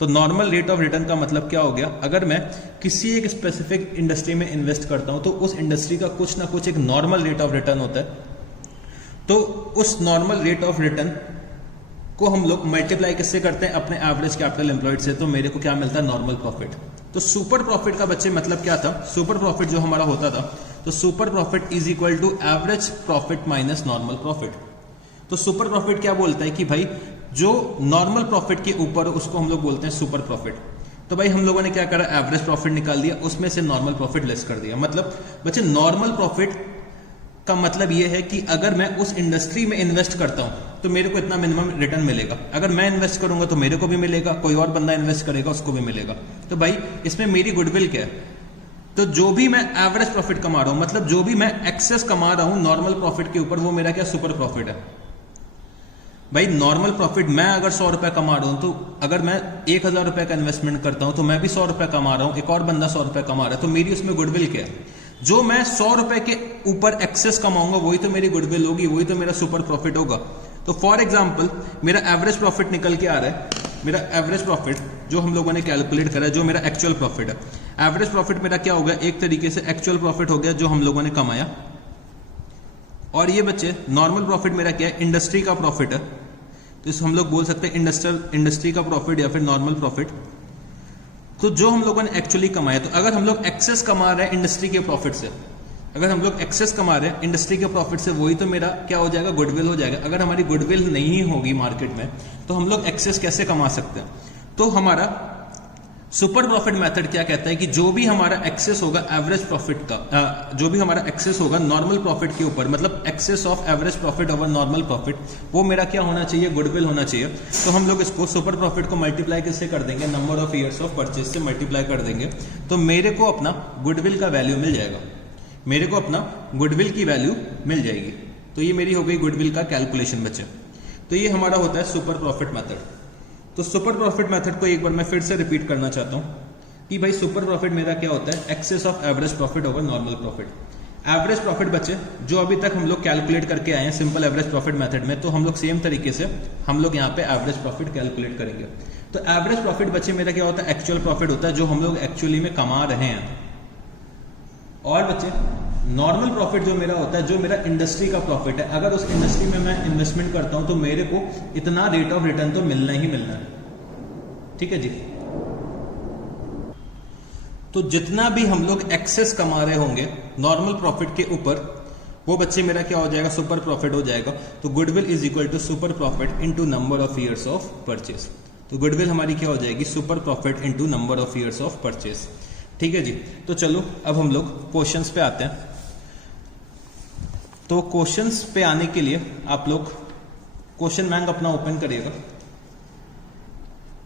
तो नॉर्मल रेट ऑफ रिटर्न का मतलब क्या हो गया, अगर मैं किसी एक स्पेसिफिक इंडस्ट्री में इन्वेस्ट करता हूं तो उस इंडस्ट्री का कुछ ना कुछ एक नॉर्मल रेट ऑफ रिटर्न होता है। तो उस नॉर्मल रेट ऑफ रिटर्न को हम लोग मल्टीप्लाई किससे करते हैं, अपने एवरेज कैपिटल एम्प्लॉयड से। तो मेरे को क्या मिलता है, नॉर्मल प्रॉफिट। तो सुपर प्रॉफिट का बच्चे मतलब क्या था, सुपर प्रॉफिट जो हमारा होता था, तो super profit is equal to average profit minus normal profit. तो सुपर प्रॉफिट क्या बोलता है कि भाई जो नॉर्मल प्रॉफिट के ऊपर उसको हम लोग बोलते हैं सुपर प्रॉफिट। तो भाई हम लोगों ने क्या करा, एवरेज प्रॉफिट निकाल दिया, उसमें से नॉर्मल प्रॉफिट लेस कर दिया। मतलब बच्चे नॉर्मल प्रॉफिट का मतलब ये है कि अगर मैं उस इंडस्ट्री में इन्वेस्ट करता हूं तो मेरे को इतना मिनिमम रिटर्न मिलेगा। अगर मैं इन्वेस्ट करूंगा तो मेरे को भी मिलेगा, कोई और बंदा इन्वेस्ट करेगा उसको भी मिलेगा। तो भाई इसमें मेरी गुडविल क्या है, तो जो भी मैं एवरेज प्रॉफिट कमा रहा हूं, मतलब जो भी मैं एक्सेस कमा रहा हूं नॉर्मल प्रॉफिट के ऊपर, वो मेरा क्या सुपर प्रॉफिट है। भाई नॉर्मल प्रॉफिट मैं अगर 100 रुपए कमा रहा हूं, तो अगर मैं 1000 रुपए का इन्वेस्टमेंट करता हूं तो मैं भी 100 रुपए कमा रहा हूं, एक और बंदा 100 रुपए कमा रहा है, तो मेरी उसमें गुडविल क्या है। जो मैं 100 रुपए के ऊपर एक्सेस कमाऊंगा वही तो मेरी गुडविल होगी, वही तो मेरा सुपर प्रॉफिट होगा। तो फॉर एग्जाम्पल मेरा एवरेज प्रॉफिट निकल के आ रहा है, मेरा एवरेज प्रॉफिट जो हम लोगों ने कैलकुलेट करा है, जो मेरा एक्चुअल प्रॉफिट है, एवरेज प्रॉफिट मेरा क्या हो गया, एक तरीके से एक्चुअल प्रॉफिट हो गया जो हम लोगों ने कमाया। और ये बच्चे नॉर्मल प्रॉफिट मेरा क्या है, इंडस्ट्री का प्रॉफिट है। तो इस हम लोग बोल सकते हैं इंडस्ट्री का प्रॉफिट या फिर नॉर्मल प्रॉफिट। तो जो हम लोगों ने एक्चुअली कमाया, तो अगर हम लोग एक्सेस कमा रहे हैं इंडस्ट्री के प्रॉफिट से, अगर हम लोग एक्सेस कमा रहे हैं इंडस्ट्री के प्रॉफिट से, वही तो मेरा क्या हो जाएगा, गुडविल हो जाएगा। अगर हमारी गुडविल नहीं होगी मार्केट में तो हम लोग एक्सेस कैसे कमा सकते हैं। तो हमारा सुपर प्रॉफिट मेथड क्या कहता है कि जो भी हमारा एक्सेस होगा एवरेज प्रॉफिट का, जो भी हमारा एक्सेस होगा नॉर्मल प्रॉफिट के ऊपर, मतलब excess of average profit over normal profit, वो मेरा क्या होना चाहिए, गुडविल होना चाहिए। तो हम लोग इसको सुपर प्रॉफिट को मल्टीप्लाई किससे कर देंगे, number of years of purchase से मल्टीप्लाई कर देंगे। तो मेरे को अपना गुडविल का वैल्यू मिल जाएगा, मेरे को अपना गुडविल की वैल्यू मिल जाएगी। तो ये मेरी हो गई गुडविल का कैलकुलेशन बच्चे। तो ये हमारा होता है सुपर प्रॉफिट मेथड। तो सुपर प्रॉफिट मेथड को एक बार मैं फिर से रिपीट करना चाहता हूं कि भाई सुपर प्रॉफिट मेरा क्या होता है, excess of average profit over normal profit. Average profit बच्चे जो अभी तक हम लोग कैलकुलेट करके आए हैं सिंपल एवरेज प्रॉफिट मेथड में, तो हम लोग सेम तरीके से हम लोग यहाँ पे एवरेज प्रॉफिट कैलकुलेट करेंगे। तो एवरेज प्रॉफिट बच्चे मेरा क्या होता है, एक्चुअल प्रॉफिट होता है जो हम लोग एक्चुअली में कमा रहे हैं। और बच्चे नॉर्मल प्रॉफिट जो मेरा होता है, जो मेरा इंडस्ट्री का प्रॉफिट है, अगर उस इंडस्ट्री में मैं इन्वेस्टमेंट करता हूं तो मेरे को इतना रेट ऑफ रिटर्न तो मिलना ही मिलना है। ठीक है जी। तो जितना भी हम लोग एक्सेस कमा रहे होंगे नॉर्मल प्रॉफिट के ऊपर, वो बच्चे मेरा क्या हो जाएगा, सुपर प्रॉफिट हो जाएगा। तो goodwill is equal to super profit into number of years of purchase. तो गुडविल हमारी क्या हो जाएगी, super profit into number of years of purchase. ठीक है जी। तो चलो अब हम लोग क्वेश्चंस पे आते हैं। तो क्वेश्चंस पे आने के लिए आप लोग क्वेश्चन बैंक अपना ओपन करिएगा।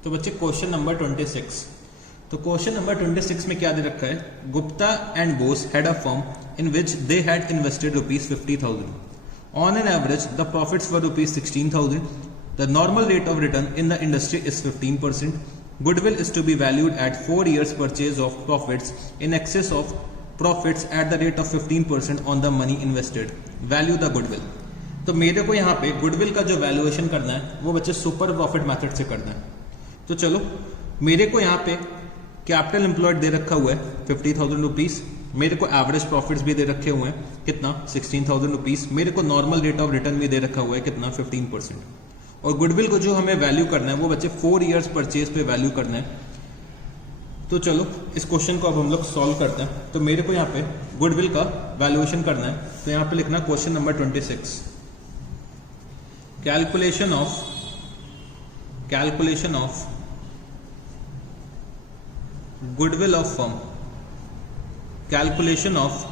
तो बच्चे क्वेश्चन नंबर 26। तो क्वेश्चन नंबर 26 में क्या दे रखा है, Gupta and boss had a firm in which they had invested ₹50,000. On an average the profits were ₹16,000. The normal rate of return in the industry is 15%. Goodwill is to be valued at 4 years purchase of profits in excess of profits at the rate of 15% on the money invested. Value the goodwill. तो मेरे को यहाँ पे goodwill का जो valuation करना है वो बच्चे सुपर प्रॉफिट मेथड से करना है। तो चलो मेरे को यहाँ पे कैपिटल एम्प्लॉयड दे रखा हुआ है ₹50,000, मेरे को एवरेज प्रॉफिट्स भी दे रखे हुए हैं कितना 16,000 रुपीज, मेरे को नॉर्मल रेट ऑफ रिटर्न भी दे रखा हुआ है कितना 15%। और गुडविल को जो हमें वैल्यू करना है वो बच्चे 4 इयर्स परचेज पे वैल्यू करना है। तो चलो इस क्वेश्चन को अब हम लोग सॉल्व करते हैं। तो मेरे को यहाँ पे गुडविल का वैल्यूएशन करना है, तो यहाँ पे लिखना question number 26, calculation of goodwill of firm, calculation of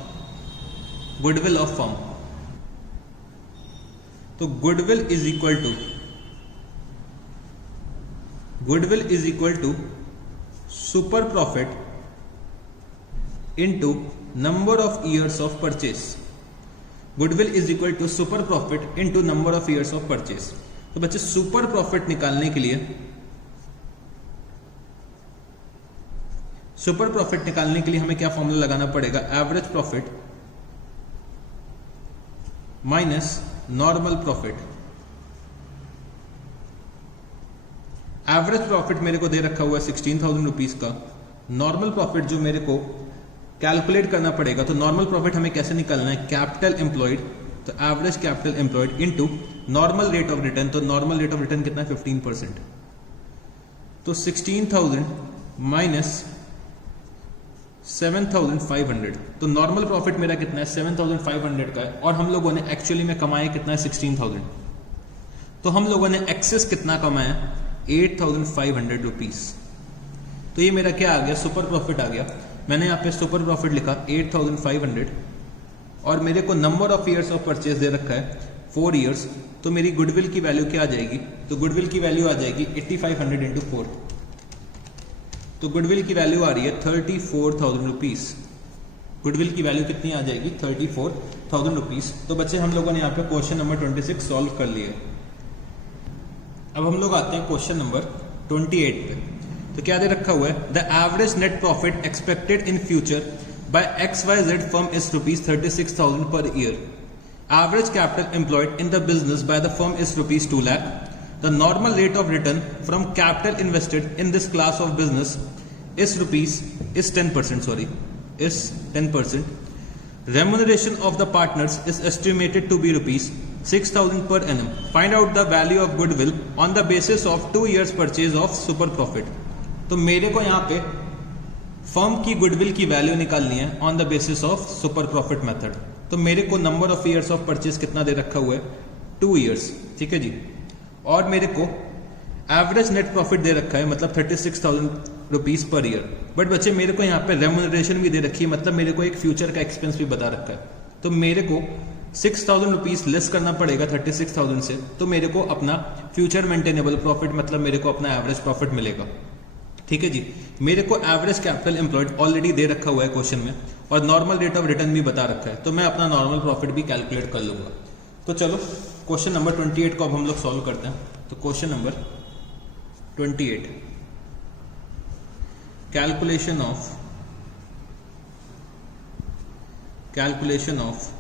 goodwill of firm. तो goodwill is equal to super profit into number of years of purchase. Goodwill is equal to super profit into number of years of purchase. तो बच्चे super profit निकालने के लिए हमें क्या formula लगाना पड़ेगा, average profit minus normal profit. Average profit मेरे को दे रखा हुआ है 16,000 रुपीज का, नॉर्मल प्रॉफिट जो मेरे को कैलकुलेट करना पड़ेगा, तो नॉर्मल प्रॉफिट हमें कैसे निकालना है, कैपिटल एम्प्लॉयड, तो average capital employed into normal rate of return, तो नॉर्मल रेट ऑफ रिटर्न कितना है 15%। तो 16,000 माइनस 7,500, तो नॉर्मल प्रॉफिट मेरा कितना है 7,500 का है, और हम लोगों ने एक्चुअली में कमाया कितना है 16,000, तो हम लोगों ने एक्सेस कितना कमाया 8,500 रुपीज। तो ये मेरा क्या आ गया, सुपर प्रॉफिट आ गया। मैंने यहाँ पे सुपर प्रॉफिट लिखा 8,500, और मेरे को number of years of purchase दे रखा है 4 इयर्स। तो मेरी गुडविल की वैल्यू क्या आ जाएगी, तो गुडविल की वैल्यू आ जाएगी 8,500 इंटू 4, तो गुडविल की वैल्यू आ रही है 34,000 रुपीज। गुडविल की वैल्यू कितनी आ जाएगी 34,000 रुपीज। तो बच्चे हम लोगों ने यहाँ पे क्वेश्चन नंबर 26 सॉल्व कर लिए। अब हम लोग आते हैं क्वेश्चन नंबर 28 पे। तो क्या दे रखा हुआ है, the average net profit expected in future by XYZ firm is ₹36,000 per year. Average capital employed in the business by the firm is ₹2 lakh. The normal rate of return from capital invested in this class of business is 10%. Remuneration of the partners is estimated to be ₹6,000 per annum. Find out the value of goodwill on the basis of 2 years purchase of super profit. तो मेरे को यहाँ पे firm की goodwill की value निकालनी है on the basis of super profit method. तो मेरे को number of years of purchase कितना दे रखा हुआ है 2 इयर्स, ठीक है जी। और मेरे को एवरेज नेट प्रॉफिट दे रखा है मतलब 36,000 रुपीज पर ईयर। बट बच्चे मेरे को यहाँ पे रेम्यूनरेशन भी दे रखी है, मतलब मेरे को एक फ्यूचर का एक्सपेंस भी बता रखा है। तो मेरे को 6,000 रुपीज लेस करना पड़ेगा 36,000 से, तो मेरे को अपना फ्यूचर मेंटेनेबल प्रॉफिट मतलब मेरे को अपना एवरेज प्रॉफिट मिलेगा, ठीक है जी। मेरे को एवरेज कैपिटल एम्प्लॉयड ऑलरेडी दे रखा हुआ है क्वेश्चन में, और नॉर्मल रेट ऑफ रिटर्न भी बता रखा है, तो मैं अपना नॉर्मल प्रॉफिट भी कैलकुलेट कर लूंगा। तो चलो क्वेश्चन नंबर 28 को अब हम लोग सॉल्व करते हैं। तो question number 28, calculation of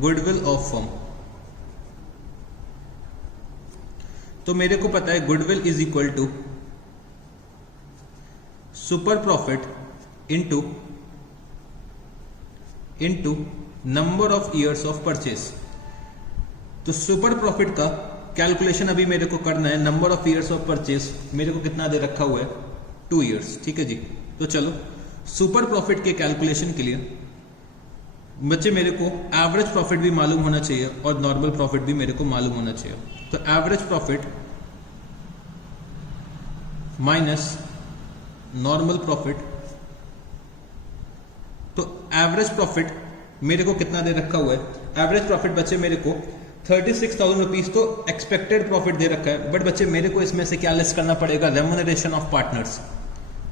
goodwill of firm. तो मेरे को पता है goodwill is equal to super profit into number of years of purchase. तो सुपर प्रॉफिट का कैलकुलेशन अभी मेरे को करना है, number of years of purchase मेरे को कितना दे रखा हुआ है 2 इयर्स, ठीक है जी। तो चलो सुपर प्रॉफिट के कैलकुलेशन के लिए बच्चे मेरे को एवरेज प्रॉफिट भी मालूम होना चाहिए और नॉर्मल प्रॉफिट भी मेरे को मालूम होना चाहिए। तो average profit minus normal profit, तो एवरेज प्रॉफिट मेरे को कितना दे रखा हुआ है, एवरेज प्रॉफिट बच्चे मेरे को 36,000 रुपीज तो एक्सपेक्टेड प्रॉफिट दे रखा है। बट बच्चे मेरे को इसमें से क्या लेस करना पड़ेगा, रेम्यूनरेशन ऑफ पार्टनर्स।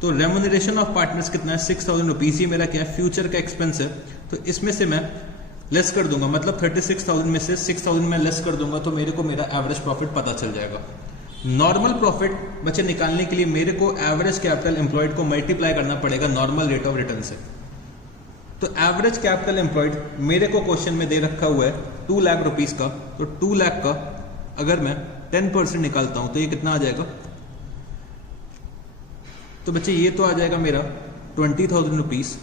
तो रेम्यूनरेशन ऑफ पार्टनर्स कितना है 6,000 रुपीज, ये मेरा क्या है फ्यूचर का एक्सपेंस है। तो इसमें से मैं लेस कर दूंगा, मतलब 36,000 में से 6,000 में लेस कर दूंगा, तो मेरे को मेरा एवरेज प्रॉफिट पता चल जाएगा। नॉर्मल प्रॉफिट बच्चे निकालने के लिए मेरे को एवरेज कैपिटल एम्प्लॉयड को मल्टीप्लाई करना पड़ेगा नॉर्मल रेट ऑफ रिटर्न से। तो एवरेज कैपिटल एम्प्लॉयड मेरे को क्वेश्चन में दे रखा हुआ है 2 लाख रुपीज का। तो 2 लाख का अगर मैं 10% निकालता हूं तो ये कितना आ जाएगा, तो बच्चे ये तो आ जाएगा मेरा 20,000 रुपीज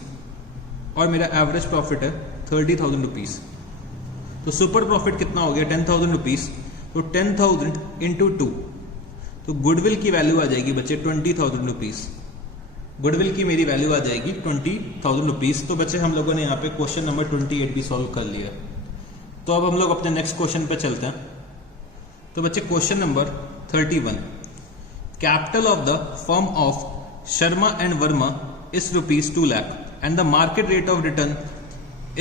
और मेरा एवरेज प्रॉफिट है 30,000 रुपीज़। तो सुपर प्रॉफिट कितना हो गया 10,000 रुपीज़, तो 10,000 इंटू 2, तो गुडविल की वैल्यू आ जाएगी बच्चे 20,000 रुपीज़। गुडविल की मेरी वैल्यू आ जाएगी 20,000 रुपीज़। तो बच्चे हम लोगों ने यहाँ पे क्वेश्चन नंबर 28 भी सॉल्व कर लिया। तो अब हम लोग अपने नेक्स्ट क्वेश्चन पे चलते हैं। तो बच्चे question number 31, capital of the firm of Sharma and Verma is ₹2 lakh and the market rate of return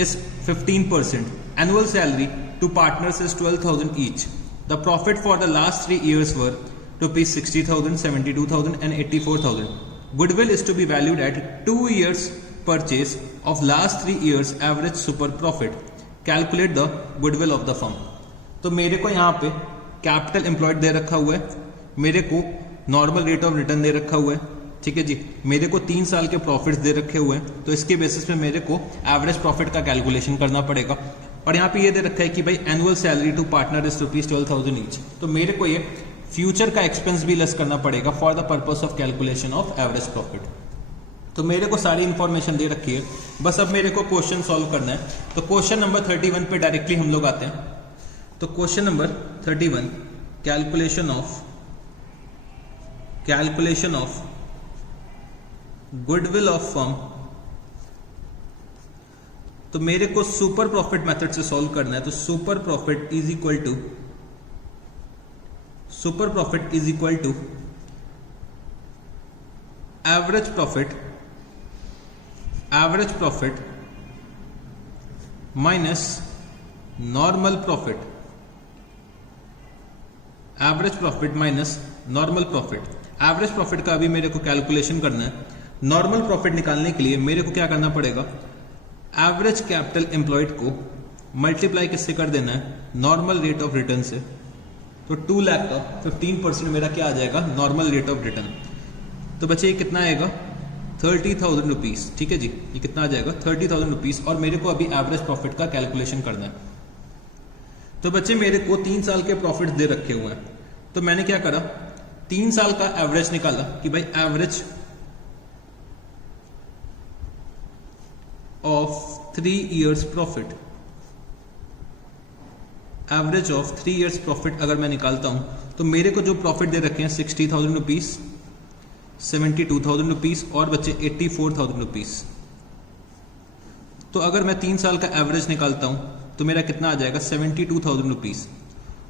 is 15%. Annual salary to partners is 12,000 each. The profit for the last 3 years were ₹60,000, 72,000 and 84,000. Goodwill is to be valued at 2 years purchase of last 3 years average super profit. Calculate the goodwill of the firm. तो मेरे को यहाँ पे capital employed दे रखा हुआ है, मेरे को नॉर्मल रेट ऑफ रिटर्न दे रखा हुआ है, ठीक है जी, मेरे को 3 साल के प्रॉफिट्स दे रखे हुए हैं। तो इसके बेसिस पे मेरे को एवरेज प्रॉफिट का कैलकुलेशन करना पड़ेगा। और यहाँ पे ये दे रखा है कि भाई annual salary to partner is ₹12,000 each. तो मेरे को ये फ्यूचर का एक्सपेंस भी लेस करना पड़ेगा for the purpose of calculation of average profit. तो मेरे को सारी इंफॉर्मेशन दे रखी है, बस अब मेरे को क्वेश्चन सॉल्व करना है। तो क्वेश्चन नंबर 31 पे डायरेक्टली हम लोग आते हैं। तो question number 31, calculation of goodwill of firm. तो मेरे को सुपर प्रॉफिट मेथड से सॉल्व करना है। तो super profit is equal to average profit minus normal profit. Average profit minus normal profit. Average profit का अभी मेरे को कैलकुलेशन करना है। नॉर्मल प्रॉफिट निकालने के लिए मेरे को क्या करना पड़ेगा, एवरेज कैपिटल एम्प्लॉयड को मल्टीप्लाई किससे कर देना है, नॉर्मल रेट ऑफ रिटर्न से। तो 2 लाख का 15% मेरा क्या आ जाएगा, नॉर्मल रेट ऑफ रिटर्न। तो बच्चे ये कितना आएगा, 30,000 रुपीज़, ठीक है जी, ये कितना आ जाएगा 30,000 रुपीज़। और मेरे को अभी एवरेज प्रॉफिट का कैलकुलेशन करना है। तो बच्चे मेरे को 3 साल के प्रॉफिट दे रखे हुए हैं। तो मैंने क्या करा, 3 साल का एवरेज निकाला कि भाई average of 3 years profit, average of 3 years profit अगर मैं निकालता हूं तो मेरे को जो प्रॉफिट दे रखे हैं 60,000 रुपीज, 72,000 रुपीज और बच्चे 84,000 रुपीज। तो अगर मैं 3 साल का एवरेज निकालता हूं तो मेरा कितना आ जाएगा, 72,000 रुपीज।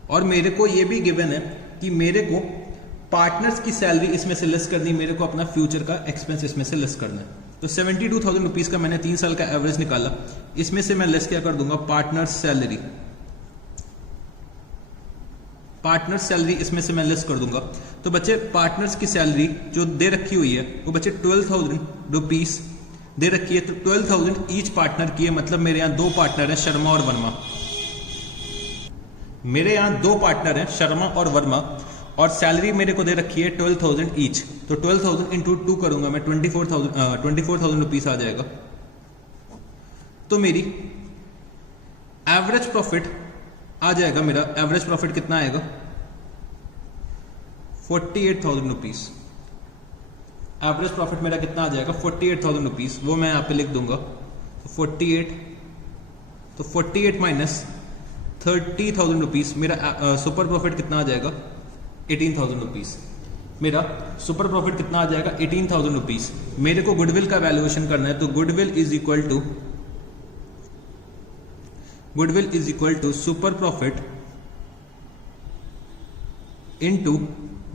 और मेरे को ये भी गिवन है कि मेरे को पार्टनर्स की सैलरी इसमें से लेस करनी, मेरे को अपना फ्यूचर का एक्सपेंस इसमें से लेस करना है। तो 72,000 रुपीज का मैंने 3 साल का एवरेज निकाला, इसमें से मैं लेस क्या कर दूंगा, पार्टनर्स सैलरी। पार्टनर्स सैलरी इसमें से मैं लेस कर दूंगा। तो बच्चे पार्टनर्स की सैलरी जो दे रखी हुई है वो बच्चे 12,000 रुपीज दे रखी है। तो 12,000 ईच पार्टनर की है, मतलब मेरे यहाँ 2 पार्टनर हैं, शर्मा और वर्मा। मेरे यहाँ 2 पार्टनर हैं, शर्मा और वर्मा, और सैलरी मेरे को दे रखी है 12,000 ईच। तो 12,000 इंटू 2 करूंगा मैं, 24,000 रुपीज आ जाएगा। तो मेरी एवरेज प्रॉफिट आ जाएगा, मेरा एवरेज प्रॉफिट कितना आएगा, 48,000 रुपीज। एवरेज प्रॉफिट मेरा कितना आ जाएगा, 48,000 रुपीज। वो मैं यहां पे लिख दूंगा, 48 माइनस 30,000 रुपीज, मेरा सुपर प्रॉफिट कितना आ जाएगा, 18,000 रुपीज। मेरा सुपर प्रॉफिट कितना आ जाएगा, 18,000 रुपीज। मेरे को गुडविल का वैल्यूएशन करना है। तो goodwill is equal to super profit into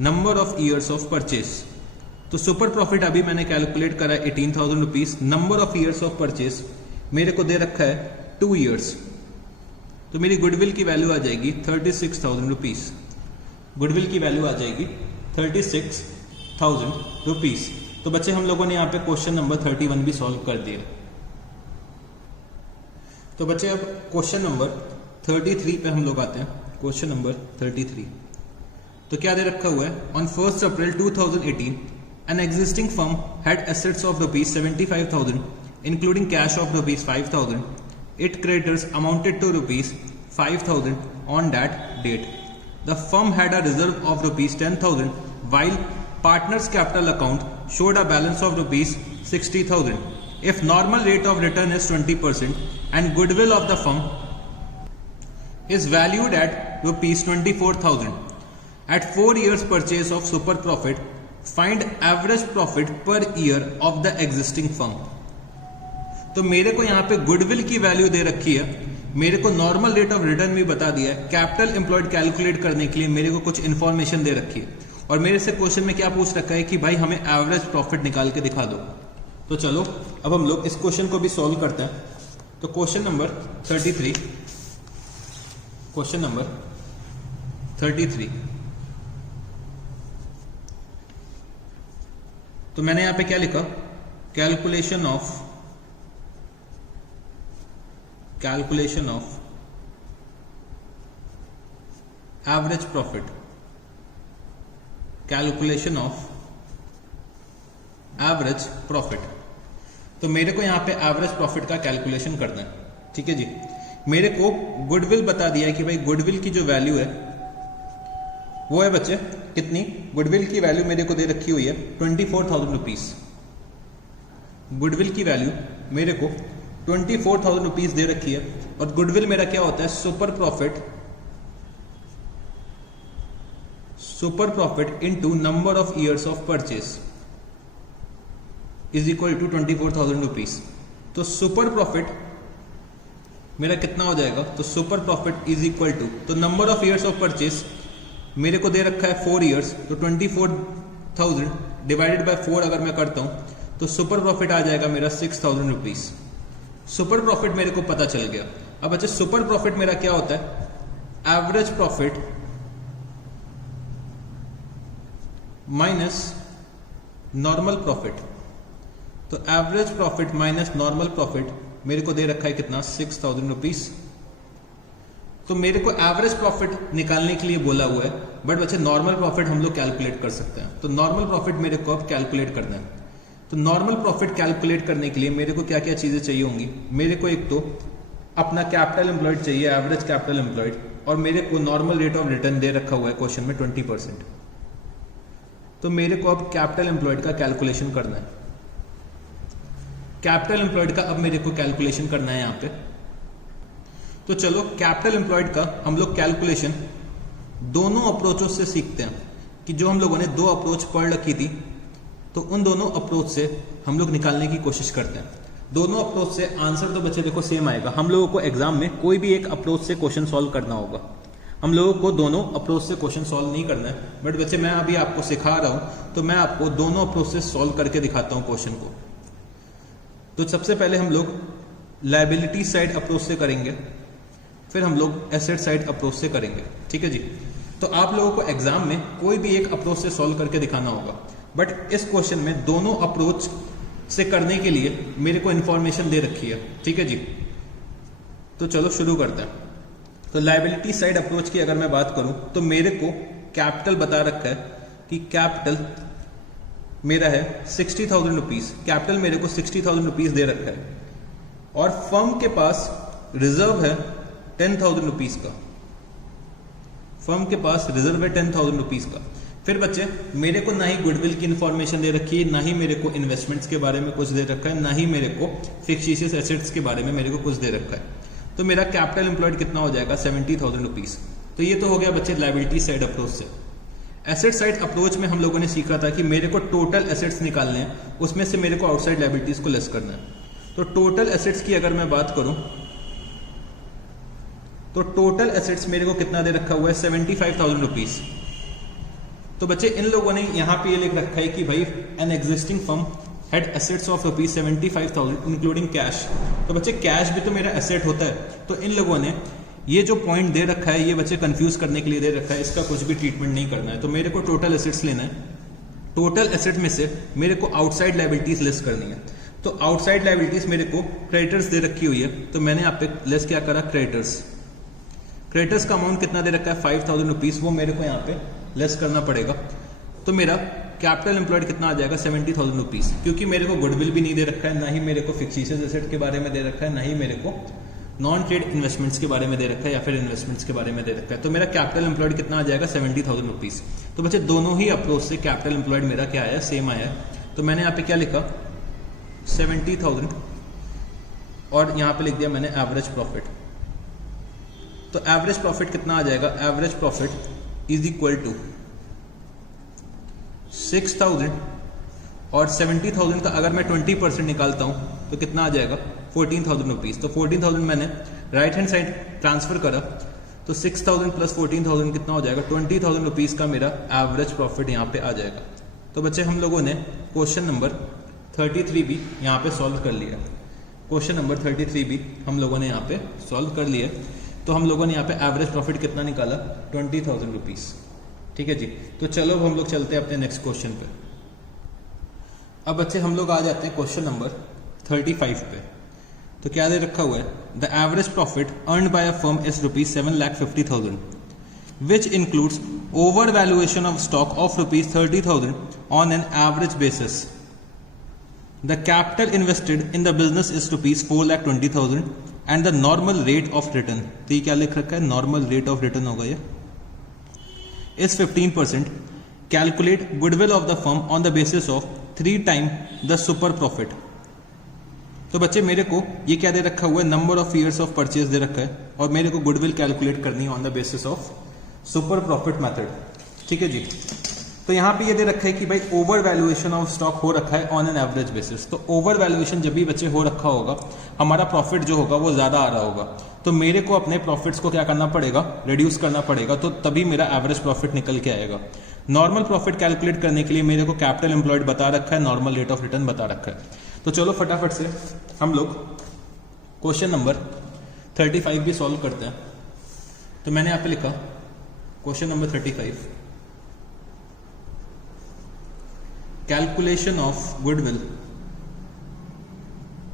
number of years of purchase. तो सुपर प्रॉफिट अभी मैंने कैलकुलेट करा है 18,000 rupees. Number of years of purchase मेरे को दे रखा है 2 years। तो मेरी गुडविल की वैल्यू आ जाएगी 36,000 रुपीज। गुडविल की वैल्यू आ जाएगी 36,000 रुपीज। तो बच्चे हम लोगों ने यहाँ पे क्वेश्चन नंबर 31 भी सॉल्व कर दिया। तो बच्चे अब क्वेश्चन नंबर 33 पे हम लोग आते हैं। क्वेश्चन नंबर 33 तो क्या दे रखा हुआ है, on 1st April 2018 an existing firm had assets of ₹75,000 including cash of ₹5,000. Its creditors amounted to ₹5,000 on that date. The firm had a reserve of ₹10,000 while partners capital account showed a balance of ₹60,000. If normal rate of return is 20% and goodwill of the firm is valued at rupees 24,000 at 4 years purchase of super profit, find average profit per year of the existing firm. तो मेरे को यहाँ पे goodwill की value दे रखी है, मेरे को नॉर्मल रेट ऑफ रिटर्न भी बता दिया है, कैपिटल एम्प्लॉयड कैलकुलेट करने के लिए मेरे को कुछ इंफॉर्मेशन दे रखी है, और मेरे से क्वेश्चन में क्या पूछ रखा है कि भाई हमें एवरेज प्रॉफिट निकाल के दिखा दो। तो चलो अब हम लोग इस क्वेश्चन को भी सॉल्व करते हैं। तो क्वेश्चन नंबर 33, क्वेश्चन नंबर 33, तो मैंने यहां पे क्या लिखा, calculation of average profit, calculation of average profit. तो मेरे को यहां पे एवरेज प्रॉफिट का कैलकुलेशन करना है, ठीक है जी। मेरे को गुडविल बता दिया है कि भाई गुडविल की जो वैल्यू है वो है बच्चे कितनी, गुडविल की वैल्यू मेरे को दे रखी हुई है 24,000 रुपीज। गुडविल की वैल्यू मेरे को 24,000 रुपीज दे रखी है, और गुडविल मेरा क्या होता है, super profit into number of years of purchase is equal to 24,000 rupees. तो सुपर प्रॉफिट मेरा कितना हो जाएगा, तो super profit is equal to, तो number of years of purchase मेरे को दे रखा है 4 ईयर्स, तो 24,000 डिवाइडेड बाय 4 अगर मैं करता हूं तो सुपर प्रॉफिट आ जाएगा मेरा 6,000 रुपीज। सुपर प्रॉफिट मेरे को पता चल गया। अब अच्छा सुपर प्रॉफिट मेरा क्या होता है, average profit minus normal profit. तो average profit minus normal profit मेरे को दे रखा है कितना, 6,000 रुपीज। तो मेरे को एवरेज प्रॉफिट निकालने के लिए बोला हुआ है, बट बच्चे नॉर्मल प्रॉफिट हम लोग कैलकुलेट कर सकते हैं। तो नॉर्मल प्रॉफिट मेरे को अब कैलकुलेट करना है। तो नॉर्मल प्रॉफिट कैलकुलेट करने के लिए मेरे को क्या क्या चीजें चाहिए होंगी, मेरे को एक तो अपना कैपिटल एम्प्लॉयड चाहिए, एवरेज कैपिटल एम्प्लॉयड, और मेरे को नॉर्मल रेट ऑफ रिटर्न दे रखा हुआ है क्वेश्चन में 20%। तो मेरे को अब कैपिटल एम्प्लॉयड का कैलकुलेशन करना है। कैपिटल एम्प्लॉयड का अब मेरे को कैलकुलेशन करना है यहां पे। तो चलो कैपिटल एम्प्लॉयड का हम लोग कैलकुलेशन दोनों अप्रोचों से सीखते हैं, कि जो हम लोगों ने 2 अप्रोच पढ़ रखी थी, तो उन दोनों अप्रोच से हम लोग निकालने की कोशिश करते हैं। दोनों अप्रोच से आंसर तो बच्चे देखो सेम आएगा। हम लोगों को एग्जाम में कोई भी एक अप्रोच से क्वेश्चन सॉल्व करना होगा, हम लोगों को दोनों अप्रोच से क्वेश्चन सॉल्व नहीं करना है। बट बच्चे मैं अभी आपको सिखा रहा हूं, तो मैं आपको दोनों अप्रोच से सॉल्व करके दिखाता हूं क्वेश्चन को। तो सबसे पहले हम लोग लायबिलिटी साइड अप्रोच से करेंगे, फिर हम लोग एसेट साइड अप्रोच से करेंगे, ठीक है जी। तो आप लोगों को एग्जाम में कोई भी एक अप्रोच से सॉल्व करके दिखाना होगा, बट इस क्वेश्चन में दोनों अप्रोच से करने के लिए मेरे को इंफॉर्मेशन दे रखी है, ठीक है जी। तो चलो शुरू करते हैं। तो लायबिलिटी साइड अप्रोच की अगर मैं बात करूं, तो मेरे को कैपिटल बता रखा है कि कैपिटल मेरा है 60,000 रुपीज। कैपिटल मेरे को 60,000 रुपीज दे रखा है, और फर्म के पास रिजर्व है 10,000 रुपीज का। फर्म के पास रिजर्व है 10,000 रुपीज का। फिर बच्चे मेरे को ना ही गुडविल की इंफॉर्मेशन दे रखी है, ना ही मेरे को इन्वेस्टमेंट्स के बारे में कुछ दे रखा है, ना ही मेरे को फिक्सिशियस एसेट्स के बारे में मेरे को कुछ दे रखा है। तो मेरा कैपिटल एम्प्लॉयड कितना हो जाएगा, 70,000 रुपीज। तो ये तो हो गया बच्चे लायबिलिटी साइड अप्रोच से। एसेट साइड अप्रोच में हम लोगों ने सीखा था कि मेरे को टोटल एसेट्स निकालने हैं, उसमें से मेरे को आउटसाइड लायबिलिटीज को लेस करना है। तो टोटल एसेट्स की अगर मैं बात करूं, तो टोटल एसेट्स मेरे को कितना दे रखा हुआ है, 75,000 रुपीज। तो बच्चे इन लोगों ने यहां पे ये लिख रखा है कि भाई an existing firm had assets of rupees 75,000 including cash. तो बच्चे कैश भी तो मेरा एसेट होता है। तो इन लोगों ने ये जो पॉइंट दे रखा है, ये बच्चे कंफ्यूज करने के लिए दे रखा है, इसका कुछ भी ट्रीटमेंट नहीं करना है। तो मेरे को टोटल एसेट्स लेना है, टोटल एसेट में से मेरे को आउटसाइड लायबिलिटीज लेस करनी है। तो आउटसाइड लायबिलिटीज मेरे को क्रेडिटर्स दे रखी हुई है, तो मैंने यहाँ पे लेस क्या करा, क्रेडिटर्स। क्रेडिटर्स का अमाउंट कितना दे रखा है, 5,000 रुपीज, वो मेरे को यहाँ पे लेस करना पड़ेगा। तो मेरा कैपिटल एम्प्लॉयड कितना आ जाएगा, 70,000 रुपीज। क्योंकि मेरे को गुडविल भी नहीं दे रखा है, ना ही मेरे को फिक्सिशियस एसेट के बारे में दे रखा है, ना ही मेरे को नॉन ट्रेड इन्वेस्टमेंट्स के बारे में दे रखा है, या फिर इन्वेस्टमेंट्स के बारे में दे रखा है। तो मेरा कैपिटल एम्प्लॉयड कितना आ जाएगा, 70,000 रुपीज। तो बच्चे दोनों ही अप्रोच से कैपिटल एम्प्लॉयड मेरा क्या आया, सेम आया है। तो मैंने यहाँ पे क्या लिखा, 70,000 और यहाँ पे लिख दिया मैंने एवरेज प्रॉफिट। तो एवरेज प्रॉफिट कितना आ जाएगा, average profit is equal to 6,000 और 70,000 का अगर मैं 20% निकालता हूँ तो कितना आ जाएगा 14,000 रुपीज़। तो 14,000 मैंने राइट हैंड साइड ट्रांसफर करा तो 6,000 प्लस 14,000 कितना हो जाएगा 20,000 रुपीज़ का मेरा एवरेज प्रॉफिट यहाँ पे आ जाएगा। तो बच्चे हम लोगों ने क्वेश्चन नंबर 33 भी यहाँ पे सॉल्व कर लिया। क्वेश्चन नंबर 33 भी हम लोगों ने यहाँ पे सॉल्व कर लिया। तो हम लोगों ने यहाँ पे एवरेज प्रॉफिट कितना निकाला 20,000 रुपीज़। ठीक है जी। तो चलो अब हम लोग चलते हैं अपने नेक्स्ट क्वेश्चन पे। अब बच्चे हम लोग आ जाते हैं क्वेश्चन नंबर 35 पे। तो क्या दे रखा हुआ है, the average profit earn by a firm is ₹7,50,000 which includes over valuation of stock of ₹30,000 on an average basis. The capital invested in the business is ₹4,20,000 and the normal rate of return, तो ये क्या लिख रखा है, normal rate of return होगा ये, is 15%. Calculate goodwill of the firm on the basis of 3 times the super profit. तो बच्चे मेरे को ये क्या दे रखा हुआ है, number of years of purchase दे रखा है और मेरे को गुडविल कैलकुलेट करनी है on the basis of super profit method. ठीक है जी। तो यहाँ पे ये दे रखा है कि भाई ओवर वैल्यूएशन ऑफ स्टॉक हो रखा है ऑन एन एवरेज बेसिस। तो ओवर वैल्यूएशन जब भी बच्चे हो रखा होगा हमारा प्रॉफिट जो होगा वो ज्यादा आ रहा होगा, तो मेरे को अपने प्रॉफिट्स को क्या करना पड़ेगा, रिड्यूस करना पड़ेगा, तो तभी मेरा एवरेज प्रॉफिट निकल के आएगा। नॉर्मल प्रॉफिट कैलकुलेट करने के लिए मेरे को कैपिटल एम्प्लॉयड बता रखा है, नॉर्मल रेट ऑफ रिटर्न बता रखा है। तो चलो फटाफट से हम लोग क्वेश्चन नंबर 35 भी सॉल्व करते हैं। तो मैंने यहाँ पे लिखा question number 35, calculation of goodwill,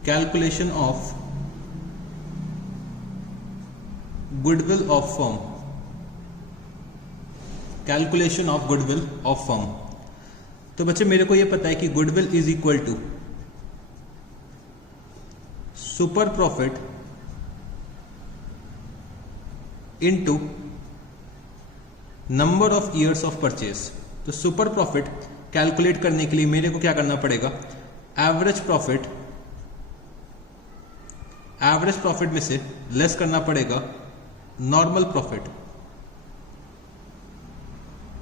calculation of goodwill of firm, calculation of goodwill of firm. तो बच्चे मेरे को यह पता है कि goodwill is equal to super profit into number of years of purchase. तो सुपर प्रॉफिट कैलकुलेट करने के लिए मेरे को क्या करना पड़ेगा, एवरेज प्रॉफिट, एवरेज प्रॉफिट में से लेस करना पड़ेगा नॉर्मल प्रॉफिट।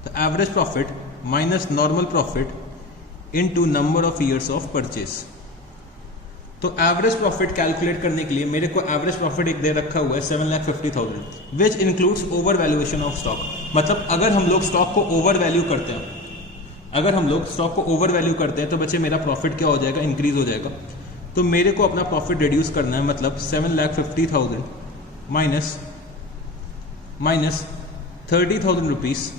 तो average profit minus normal profit into number of years of purchase. तो एवरेज प्रॉफिट कैलकुलेट करने के लिए मेरे को एवरेज प्रॉफिट एक दे रखा हुआ है 7,50,000 which includes over valuation of stock. मतलब अगर हम लोग स्टॉक को ओवर वैल्यू करते हैं, अगर हम लोग स्टॉक को ओवर वैल्यू करते हैं तो बच्चे मेरा प्रॉफिट क्या हो जाएगा, इंक्रीज हो जाएगा। तो मेरे को अपना प्रॉफिट रिड्यूस करना है, मतलब 7,50,000 माइनस 30,000 रुपीज।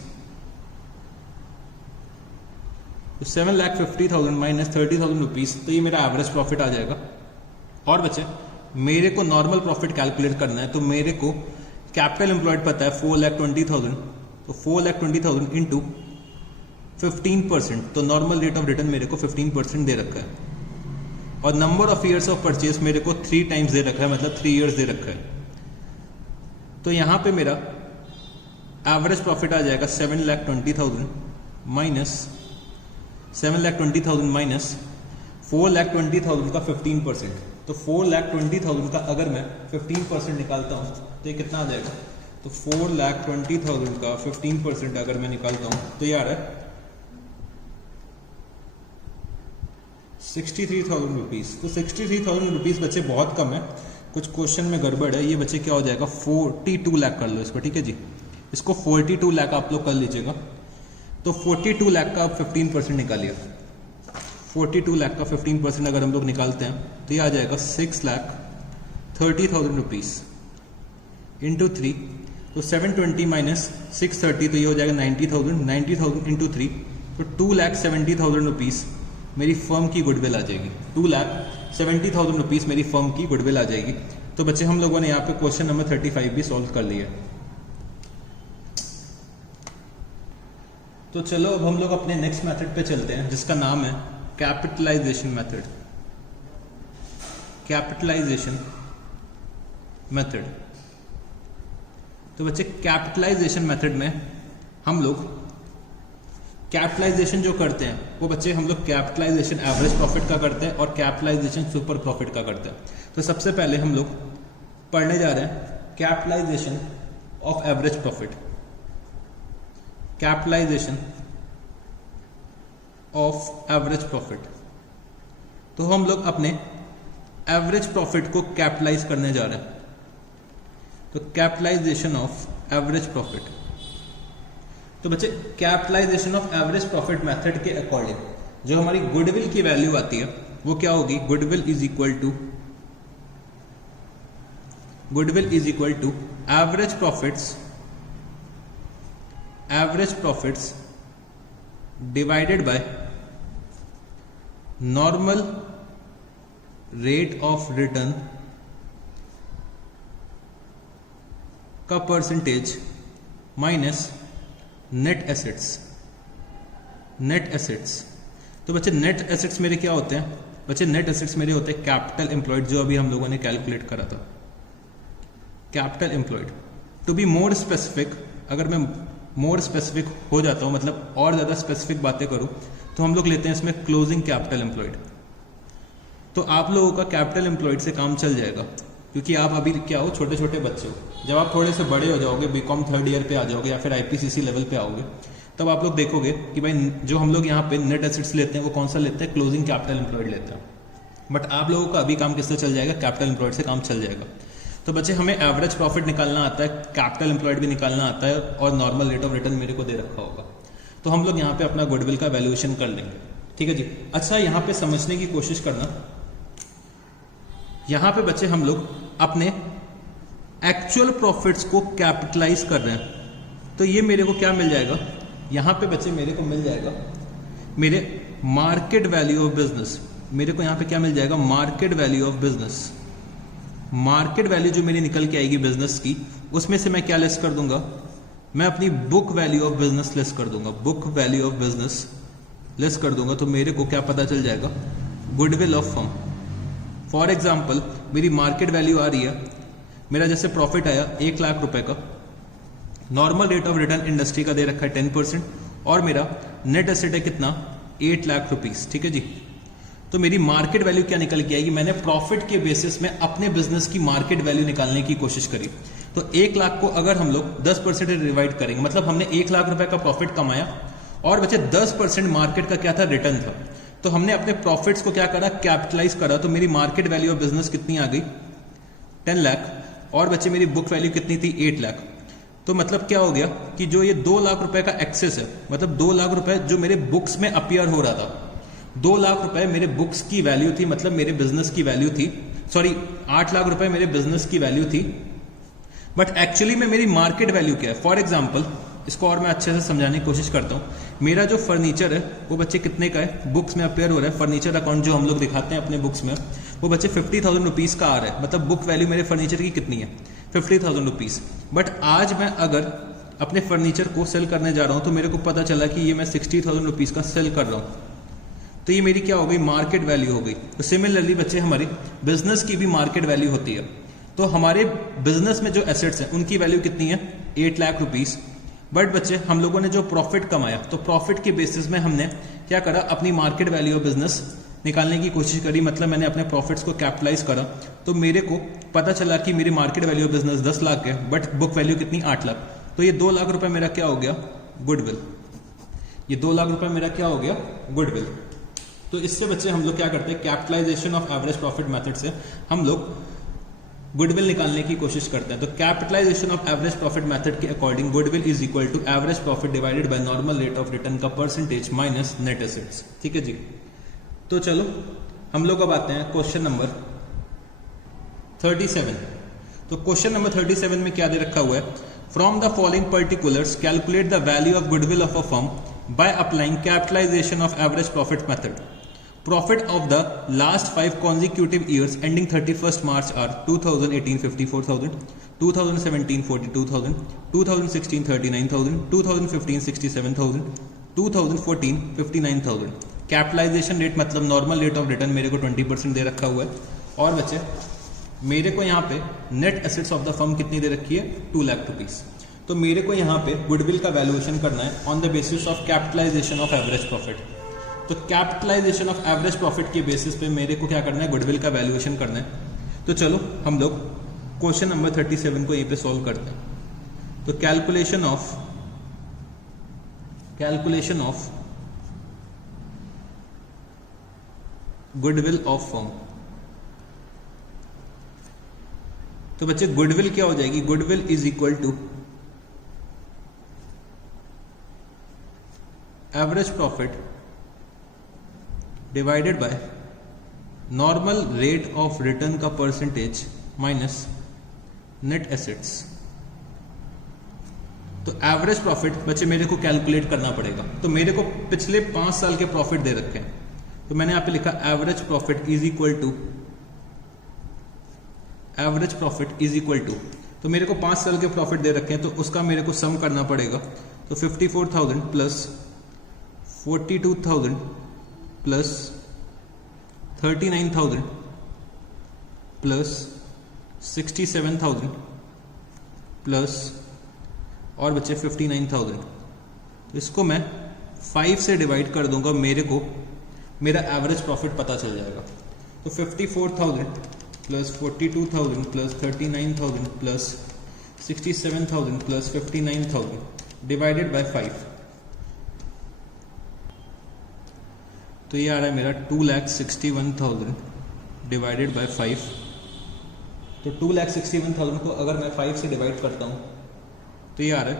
तो 7,50,000 माइनस 30,000 रुपीज, तो ये मेरा एवरेज प्रॉफिट आ जाएगा। और बच्चे मेरे को नॉर्मल प्रॉफिट कैलकुलेट करना है, तो मेरे को कैपिटल एम्प्लॉयड पता है 4,20,000, तो 4,20,000 इंटू 15%, तो नॉर्मल रेट ऑफ रिटर्न मेरे को 15% दे रखा है। और number of years of purchase मेरे को 3 टाइम्स दे रखा है, मतलब 3 ईयर्स दे रखा है। तो यहां पे मेरा एवरेज प्रॉफिट आ जाएगा 7,20,000 माइनस 7,20,000 माइनस 4,20,000 का 15%। तो 4,20,000 का अगर मैं 15% निकालता हूं तो ये कितना आ जाएगा, तो 4,20,000 का 15% अगर मैं निकालता हूं तो ये आ रहा है 63,000 रुपीज। तो 63,000 रुपीज बच्चे बहुत कम है, कुछ क्वेश्चन में गड़बड़ है। ये बच्चे क्या हो जाएगा 42 लाख कर लो इसको। ठीक है जी, इसको 42 लाख आप लोग कर लीजिएगा। तो 42 लाख का आप 15% निकालिए। 42 लाख का 15% अगर हम लोग निकालते हैं तो ये आ जाएगा 6,30,000 रुपीज इंटू 3। तो 720 माइनस 630, तो ये हो जाएगा 90,000। 90,000 इंटू 3, तो 2,70,000 रुपीज मेरी फर्म की गुडविल आ जाएगी। 2,70,000 रुपीज मेरी फर्म की गुडविल आ जाएगी। तो बच्चे हम लोगों ने यहाँ पे क्वेश्चन नंबर 35 भी सॉल्व कर लिया। तो चलो अब हम लोग अपने नेक्स्ट मेथड पे चलते हैं, जिसका नाम है कैपिटलाइजेशन मेथड। Capitalisation method. तो बच्चे कैपिटलाइजेशन मेथड में हम लोग कैपिटलाइजेशन जो करते हैं वो बच्चे हम लोग कैपिटलाइजेशन एवरेज प्रॉफिट का करते हैं और कैपिटलाइजेशन सुपर प्रॉफिट का करते हैं। तो सबसे पहले हम लोग पढ़ने जा रहे हैं capitalisation of average profit. Capitalisation of average profit, तो हम लोग अपने एवरेज प्रॉफिट को कैपिटलाइज करने जा रहे हैं। तो कैपिटलाइजेशन ऑफ एवरेज प्रॉफिट, तो बच्चे capitalisation of average profit method के अकॉर्डिंग जो हमारी गुडविल की वैल्यू आती है वो क्या होगी, goodwill is equal to average profits divided by normal rate of return का परसेंटेज माइनस नेट एसेट्स। तो बच्चे नेट एसेट्स मेरे क्या होते हैं, बच्चे नेट एसेट्स मेरे होते हैं कैपिटल एम्प्लॉयड, जो अभी हम लोगों ने कैलकुलेट करा था, capital employed. To be more specific, अगर मैं मोर स्पेसिफिक हो जाता हूं, मतलब और ज्यादा स्पेसिफिक बातें करूं, तो हम लोग लेते हैं इसमें क्लोजिंग कैपिटल एम्प्लॉयड। तो आप लोगों का कैपिटल एम्प्लॉयड से काम चल जाएगा, क्योंकि आप अभी क्या हो, छोटे छोटे बच्चे हो। जब आप थोड़े से बड़े हो जाओगे, बीकॉम 3rd ईयर पे आ जाओगे या फिर आईपीसीसी लेवल पे आओगे, तब आप लोग देखोगे कि भाई जो हम लोग यहाँ पे नेट एसेट्स लेते हैं वो कौन सा लेते हैं, क्लोजिंग कैपिटल एम्प्लॉयड लेते हैं। बट आप लोगों का अभी काम किससे चल जाएगा, कैपिटल एम्प्लॉयड से काम चल जाएगा। तो बच्चे हमें एवरेज प्रॉफिट निकालना आता है, कैपिटल एम्प्लॉयड भी निकालना आता है, और नॉर्मल रेट ऑफ रिटर्न मेरे को दे रखा होगा। तो हम लोग यहाँ पे अपना गुडविल का वैल्यूएशन कर लेंगे, ठीक है जी। अच्छा, यहाँ पे समझने की कोशिश करना, यहाँ पे बच्चे हम लोग अपने एक्चुअल प्रॉफिट्स को कैपिटलाइज कर रहे हैं। तो ये मेरे को क्या मिल जाएगा, यहाँ पे बच्चे मेरे को मिल जाएगा मेरे मार्केट वैल्यू ऑफ बिजनेस। मेरे को यहाँ पे क्या मिल जाएगा, market value of business. Market value जो मेरी निकल के आएगी बिजनेस की, उसमें से मैं क्या लेस कर दूंगा, मैं अपनी book value of business less कर दूंगा, book value of business less कर दूंगा। तो मेरे को क्या पता चल जाएगा, goodwill of firm. For example मेरी मार्केट वैल्यू आ रही है, मेरा जैसे प्रॉफिट आया 1 लाख रुपए का, normal rate of return industry का दे रखा है 10%, और मेरा नेट एसेट है कितना, 8 लाख रुपीस, ठीक है जी। तो मेरी मार्केट वैल्यू क्या निकल के आएगी, मैंने प्रॉफिट के बेसिस में अपने बिजनेस की मार्केट वैल्यू निकालने की कोशिश करी। तो 1 लाख को अगर हम लोग 10% डिवाइड करेंगे, मतलब हमने 1 लाख रुपए का प्रॉफिट कमाया और बचे 10% मार्केट का क्या था, रिटर्न था। तो हमने अपने प्रॉफिट्स को क्या करा, कैपिटलाइज करा। तो मेरी मार्केट वैल्यू ऑफ बिजनेस कितनी आ गई, 10 लाख, और बच्चे मेरी बुक वैल्यू कितनी थी, 8 लाख। तो मतलब क्या हो गया कि जो ये 2 लाख रुपए का एक्सेस है, मतलब 2 लाख रुपए जो मेरे बुक्स में अपीयर हो रहा था, 2 लाख रुपए मेरे बुक्स की वैल्यू थी, मतलब मेरे बिजनेस की वैल्यू थी, सॉरी 8 लाख रुपए मेरे बिजनेस की वैल्यू थी। बट एक्चुअली में मेरी मार्केट वैल्यू क्या है, फॉर एग्जाम्पल इसको और मैं अच्छे से समझाने की कोशिश करता हूँ। मेरा जो फर्नीचर है वो बच्चे कितने का है, बुक्स में अपेयर हो रहा है, फर्नीचर अकाउंट जो हम लोग दिखाते हैं अपने बुक्स में, वो बच्चे 50,000 रुपीज़ का आ रहा है। मतलब बुक वैल्यू मेरे फर्नीचर की कितनी है, 50,000 रुपीज़। बट आज मैं अगर अपने फर्नीचर को सेल करने जा रहा हूँ तो मेरे को पता चला कि ये मैं 60,000 रुपीज़ का सेल कर रहा हूँ, तो ये मेरी क्या हो गई, मार्केट वैल्यू हो गई। तो सिमिलरली बच्चे हमारी बिजनेस की भी मार्केट वैल्यू होती है। तो हमारे बिजनेस में जो एसेट्स हैं उनकी वैल्यू कितनी है, 8 लाख रुपीज़। बट बच्चे हम लोगों ने जो प्रॉफिट कमाया, तो प्रॉफिट के बेसिस में हमने क्या करा, अपनी मार्केट वैल्यू ऑफ बिजनेस निकालने की कोशिश करी। मतलब मैंने अपने प्रॉफिट्स को कैपिटलाइज करा। तो मेरे को पता चला कि मेरी market value of business 10 lakh है, बट बुक वैल्यू कितनी, 8 लाख। तो ये 2 लाख रुपए मेरा क्या हो गया, गुडविल। ये 2 लाख रुपए मेरा क्या हो गया, गुडविल। तो इससे बच्चे हम लोग क्या करते हैं, capitalisation of average profit method से हम लोग गुडविल निकालने की कोशिश करते हैं। तो capitalisation of average profit method के according goodwill is equal to average profit divided by normal rate of return का परसेंटेज माइनस नेट एसेट्स, ठीक है जी। तो चलो हम लोग अब आते हैं क्वेश्चन नंबर 37। तो क्वेश्चन नंबर 37 में क्या दे रखा हुआ है, from the following particulars calculate the value of goodwill of a firm by applying capitalisation of average profit method. Profit of the last 5 consecutive years ending 31st March are 2018 54,000, 2017 42,000, 2016 39,000, 2015 67,000, 2014 59,000। Capitalisation rate मतलब normal rate of return मेरे को 20% दे रखा हुआ है। और बच्चे मेरे को यहाँ पे net assets of the firm कितनी दे रखी है, 2 लाख रुपीज। तो मेरे को यहाँ पे गुडविल का वैल्यूएशन करना है on the basis of capitalisation of average profit. तो कैपिटलाइजेशन ऑफ एवरेज प्रॉफिट के बेसिस पे मेरे को क्या करना है, गुडविल का वैल्यूएशन करना है। तो चलो हम लोग क्वेश्चन नंबर 37 को यहीं पे सॉल्व करते हैं। तो calculation of goodwill of firm. तो बच्चे गुडविल क्या हो जाएगी, goodwill is equal to average profit divided by normal rate of return का परसेंटेज माइनस नेट एसेट्स। तो एवरेज प्रॉफिट बच्चे मेरे को कैलकुलेट करना पड़ेगा। तो मेरे को पिछले 5 साल के प्रॉफिट दे रखे हैं, तो मैंने यहां पे लिखा average profit is equal to तो मेरे को 5 साल के प्रॉफिट दे रखे हैं, तो उसका मेरे को सम करना पड़ेगा। तो 54,000 प्लस 42,000 प्लस 39,000 प्लस 67,000 प्लस और बच्चे 59,000। तो इसको मैं 5 से डिवाइड कर दूंगा, मेरे को मेरा एवरेज प्रॉफिट पता चल जाएगा। तो 54,000 plus 42,000 plus 39,000 plus 67,000 plus 59,000 divided by 5, तो ये आ रहा है मेरा 2,61,000 डिवाइडेड बाय 5। तो 2,61,000 को अगर मैं 5 से डिवाइड करता हूं तो ये आ रहा है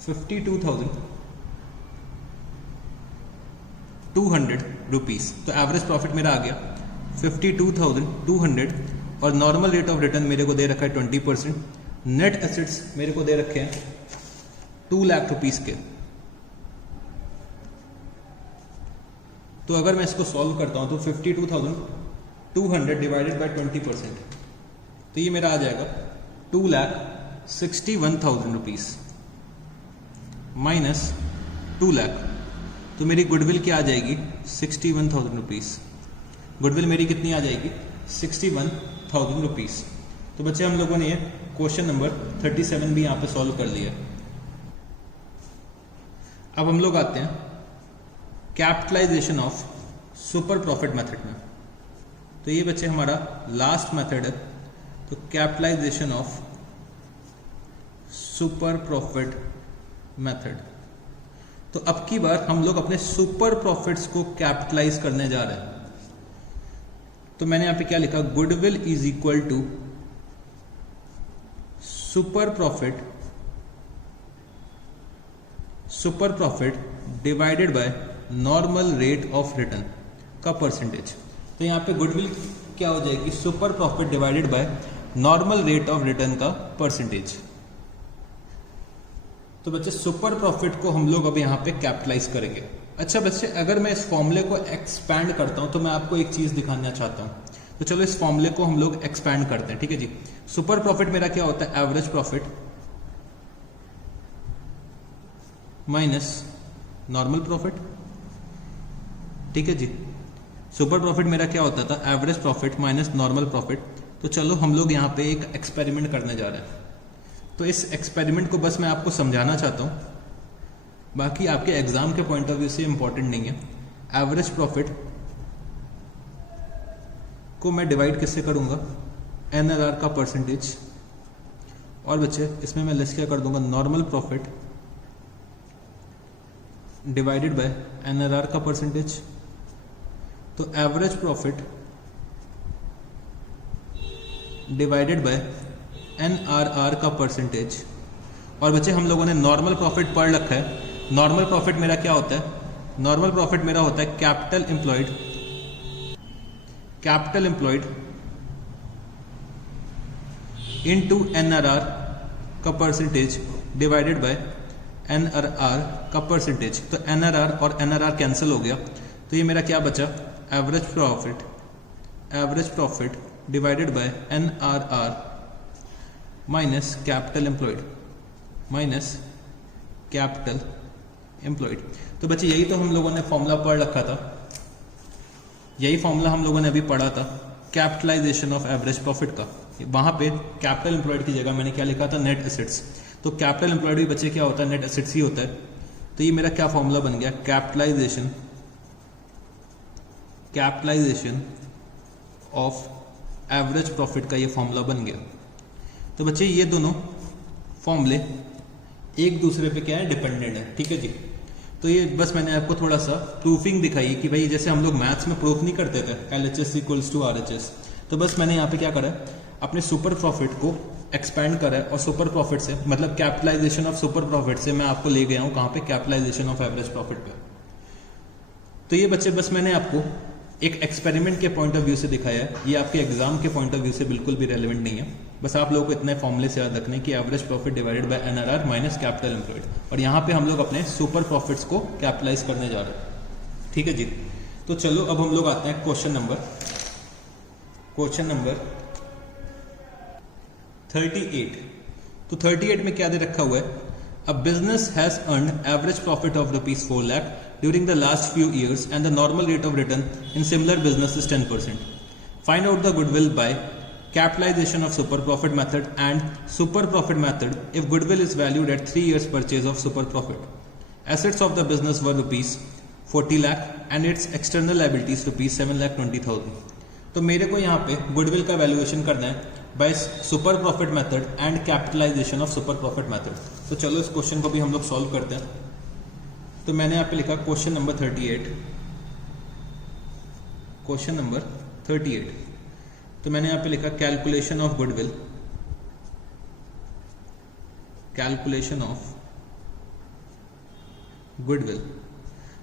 52,200 रुपीज। तो एवरेज प्रॉफिट मेरा आ गया 52,200 और नॉर्मल रेट ऑफ रिटर्न मेरे को दे रखा है 20%। नेट एसेट्स मेरे को दे रखे हैं 2 लाख रुपीज के। तो अगर मैं इसको सॉल्व करता हूं तो 52,200 डिवाइडेड बाय 20%, तो ये मेरा आ जाएगा 2,61,000 रुपीज माइनस 2 लाख। तो मेरी गुडविल क्या आ जाएगी, 61,000 रुपीज। गुडविल मेरी कितनी आ जाएगी, 61,000 रुपीज। तो बच्चे हम लोगों ने ये क्वेश्चन नंबर 37 भी यहां पे सॉल्व कर लिया। अब हम लोग आते हैं capitalisation of super profit method में। तो ये बच्चे हमारा लास्ट मेथड है। तो capitalisation of super profit method. तो अब की बार हम लोग अपने सुपर प्रॉफिट्स को कैपिटलाइज करने जा रहे हैं। तो मैंने यहां पे क्या लिखा, goodwill is equal to super profit divided by normal rate of return का परसेंटेज। तो यहां पे गुडविल क्या हो जाएगी, super profit divided by normal rate of return का परसेंटेज। तो बच्चे सुपर प्रॉफिट को हम लोग अब यहां पे कैपिटलाइज करेंगे। अच्छा बच्चे, अगर मैं इस फॉर्मूले को एक्सपैंड करता हूं तो मैं आपको एक चीज दिखाना चाहता हूं। तो चलो इस फॉर्मूले को हम लोग एक्सपैंड करते हैं, ठीक है जी। सुपर प्रॉफिट मेरा क्या होता है, average profit minus normal profit, ठीक है जी। सुपर प्रॉफिट मेरा क्या होता था, average profit minus normal profit. तो चलो हम लोग यहाँ पे एक एक्सपेरिमेंट करने जा रहे हैं। तो इस एक्सपेरिमेंट को बस मैं आपको समझाना चाहता हूँ, बाकी आपके एग्जाम के पॉइंट ऑफ व्यू से इंपॉर्टेंट नहीं है। एवरेज प्रॉफिट को मैं डिवाइड किससे करूंगा, एनआरआर का परसेंटेज। और बच्चे इसमें मैं लेस क्या कर दूंगा, normal profit divided bye NRR का परसेंटेज। तो average profit divided bye NRR का परसेंटेज। और बच्चे हम लोगों ने नॉर्मल प्रॉफिट पढ़ रखा है। नॉर्मल प्रॉफिट मेरा क्या होता है, नॉर्मल प्रॉफिट मेरा होता है कैपिटल एम्प्लॉयड इनटू एनआरआर का परसेंटेज डिवाइडेड बाय एनआरआर का परसेंटेज। तो एनआरआर और एनआरआर कैंसिल हो गया, तो ये मेरा क्या बचा, average profit divided bye NRR minus capital employed. तो बच्चे यही तो हम लोगों ने फॉर्मूला पढ़ रखा था, यही फॉर्मूला हम लोगों ने अभी पढ़ा था कैपिटलाइजेशन ऑफ एवरेज प्रॉफिट का। वहां पे कैपिटल एम्प्लॉयड की जगह मैंने क्या लिखा था, नेट एसेट्स। तो कैपिटल एम्प्लॉयड भी बच्चे क्या होता है, नेट एसेट्स ही होता है। तो ये मेरा क्या फॉर्मूला बन गया, कैपिटलाइजेशन ऑफ एवरेज प्रॉफिट का ये फॉर्मूला बन गया। तो बच्चे ये दोनों फॉर्मूले एक दूसरे पे क्या है, डिपेंडेंट है, ठीक है जी। तो ये बस मैंने आपको थोड़ा सा प्रूफिंग दिखाई कि भाई जैसे हम लोग मैथ्स में प्रूफ नहीं करते थे LHS इक्वल्स टू RHS, तो बस मैंने यहाँ पे क्या करा, अपने सुपर प्रॉफिट को एक्सपैंड करा है और सुपर प्रॉफिट से मतलब कैपिटलाइजेशन ऑफ सुपर प्रॉफिट से मैं आपको ले गया हूँ कहाँ पे, कैपिटलाइजेशन ऑफ एवरेज प्रॉफिट पे। तो ये बच्चे बस मैंने आपको एक एक्सपेरिमेंट के पॉइंट ऑफ व्यू से दिखाया है, ये आपके एग्जाम के पॉइंट ऑफ व्यू से बिल्कुल भी रेलेवेंट नहीं है। बस आप लोगों को इतने फॉर्मूले से याद रखने की average profit divided bye NRR minus capital employed, और यहाँ पे हम लोग अपने सुपर प्रॉफिट्स को कैपिटलाइज करने जा रहे हैं, ठीक है जी। तो चलो अब हम लोग आते हैं क्वेश्चन नंबर 38। तो 38 में क्या दे रखा हुआ है, a business has earned average profit of ₹4 lakh during the last few years and the normal rate of return in similar business is 10%. Find out the goodwill by capitalization of super profit method and super profit method if goodwill is valued at 3 years purchase of super profit. Assets of the business were ₹40 lakh and its external liabilities ₹7,20,000. तो मेरे को यहाँ पे goodwill का valuation करना है by super profit method and capitalisation of super profit method. तो चलो इस क्वेश्चन को भी हम लोग सॉल्व करते हैं। तो मैंने यहाँ पे लिखा क्वेश्चन नंबर 38, तो मैंने यहाँ पे लिखा कैलकुलेशन ऑफ गुडविल।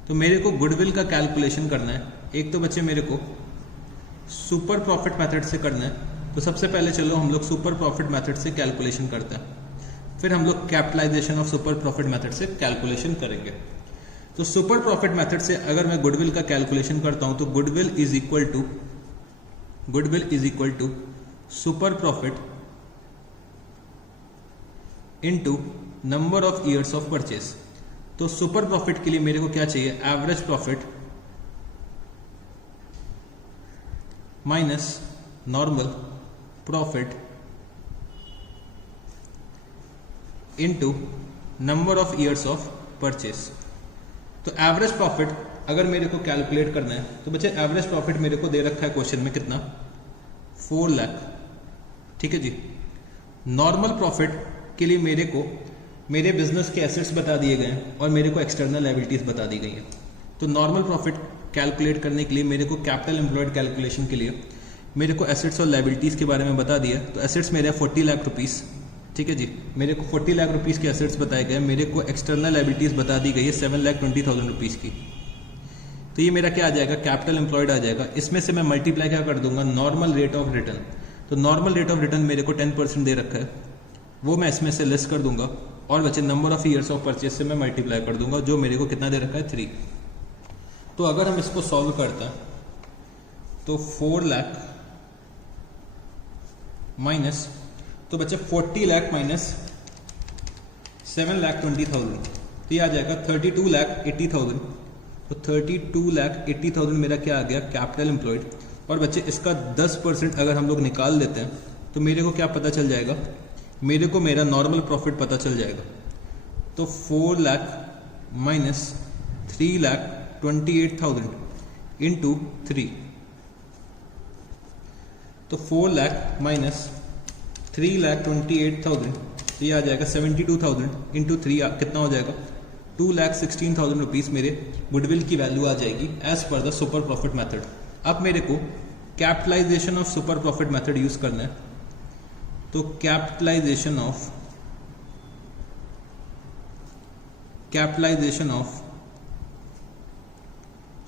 तो मेरे को गुडविल का कैलकुलेशन करना है। एक तो बच्चे मेरे को सुपर प्रॉफिट मेथड से करना है, तो सबसे पहले चलो हम लोग सुपर प्रॉफिट मेथड से कैलकुलेशन करते हैं, फिर हम लोग capitalisation of super profit method से कैलकुलेशन करेंगे। तो सुपर प्रॉफिट मेथड से अगर मैं गुडविल का कैलकुलेशन करता हूं तो goodwill is equal to super profit into number of years of purchase. तो सुपर प्रॉफिट के लिए मेरे को क्या चाहिए, average profit minus normal profit into number of years of purchase. तो एवरेज प्रॉफिट अगर मेरे को कैलकुलेट करना है तो बच्चे एवरेज प्रॉफिट मेरे को दे रखा है क्वेश्चन में कितना, 4 लाख, ठीक है जी। नॉर्मल प्रॉफिट के लिए मेरे को मेरे बिजनेस के एसेट्स बता दिए गए हैं और मेरे को एक्सटर्नल लायबिलिटीज बता दी गई है। तो नॉर्मल प्रॉफिट कैलकुलेट करने के लिए मेरे को कैपिटल एम्प्लॉयड कैलकुलेशन के लिए मेरे को एसेट्स और लायबिलिटीज के बारे में बता दिया। तो एसेट्स मेरे 40 लाख रुपीस, ठीक है जी, मेरे को 40 लाख रुपीस के एसेट्स बताए गए, मेरे को एक्सटर्नल लायबिलिटीज बता दी गई है 7,20,000 रुपीस की। तो ये मेरा क्या आ जाएगा, कैपिटल एम्प्लॉयड आ जाएगा। इसमें से मैं मल्टीप्लाई क्या कर दूंगा, नॉर्मल रेट ऑफ रिटर्न। तो नॉर्मल रेट ऑफ रिटर्न मेरे को 10% दे रखा है, वो मैं इसमें से लेस कर दूंगा और बचे number of years of purchase से मैं मल्टीप्लाई कर दूंगा, जो मेरे को कितना दे रखा है, 3। तो अगर हम इसको सॉल्व करते हैं तो 4 लाख माइनस, तो बचे 40 लाख माइनस 7,20,000, तो ये आ जाएगा 32,80,000। तो 32,80,000 मेरा क्या आ गया, कैपिटल एम्प्लॉयड। और बच्चे इसका 10% अगर हम लोग निकाल देते हैं तो मेरे को क्या पता चल जाएगा, मेरे को मेरा नॉर्मल प्रॉफिट पता चल जाएगा। तो 4 लाख माइनस 3,28,000 इंटू 3, तो 4 लाख माइनस 3,28,000, तो ये आ जाएगा 72,000 इंटू 3 कितना हो जाएगा, 2,16,000 रुपीज़ मेरे गुडविल की वैल्यू आ जाएगी as per the super profit method. अब मेरे को capitalisation of super profit method use करना है। तो capitalisation of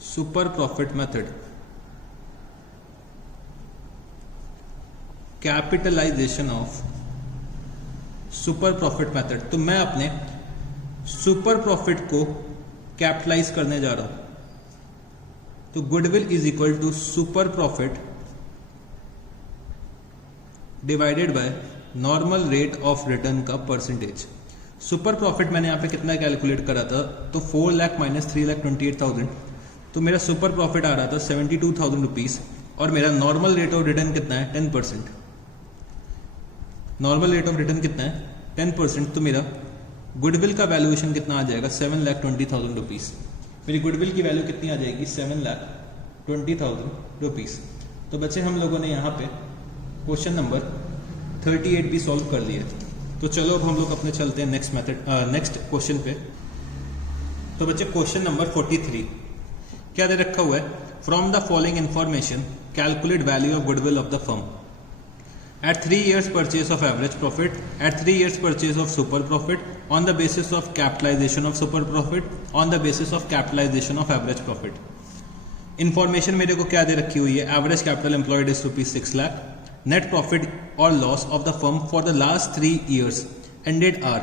super profit method, capitalisation of super profit method. तो मैं अपने सुपर प्रॉफिट को कैपिटलाइज करने जा रहा हूं। तो goodwill is equal to super profit divided by normal rate of return का परसेंटेज। सुपर प्रॉफिट मैंने यहां पे कितना कैलकुलेट करा था, तो 4 लाख माइनस 3,28,000, तो मेरा सुपर प्रॉफिट आ रहा था 72,000 रुपीज और मेरा नॉर्मल रेट ऑफ रिटर्न कितना है, 10%। नॉर्मल रेट ऑफ रिटर्न कितना है, 10%, तो मेरा गुडविल का वैल्यूएशन कितना आ जाएगा 7,20,000 रुपीज़। मेरी गुडविल की वैल्यू कितनी आ जाएगी 7,20,000 रुपीज़। तो बच्चे हम लोगों ने यहाँ पे क्वेश्चन नंबर 38 भी सॉल्व कर लिया। तो चलो अब हम लोग अपने चलते हैं नेक्स्ट क्वेश्चन पे। तो बच्चे क्वेश्चन नंबर 43 क्या दे रखा हुआ है, from the following information calculate value of goodwill of the firm at 3 years purchase of average profit, at 3 years purchase of super profit, on the basis of capitalization of super profit, on the basis of capitalization of average profit। Information मेरे को क्या दे रखी हुई है, average capital employed is ₹6 lakh, net profit और loss of the firm for the last 3 years ended are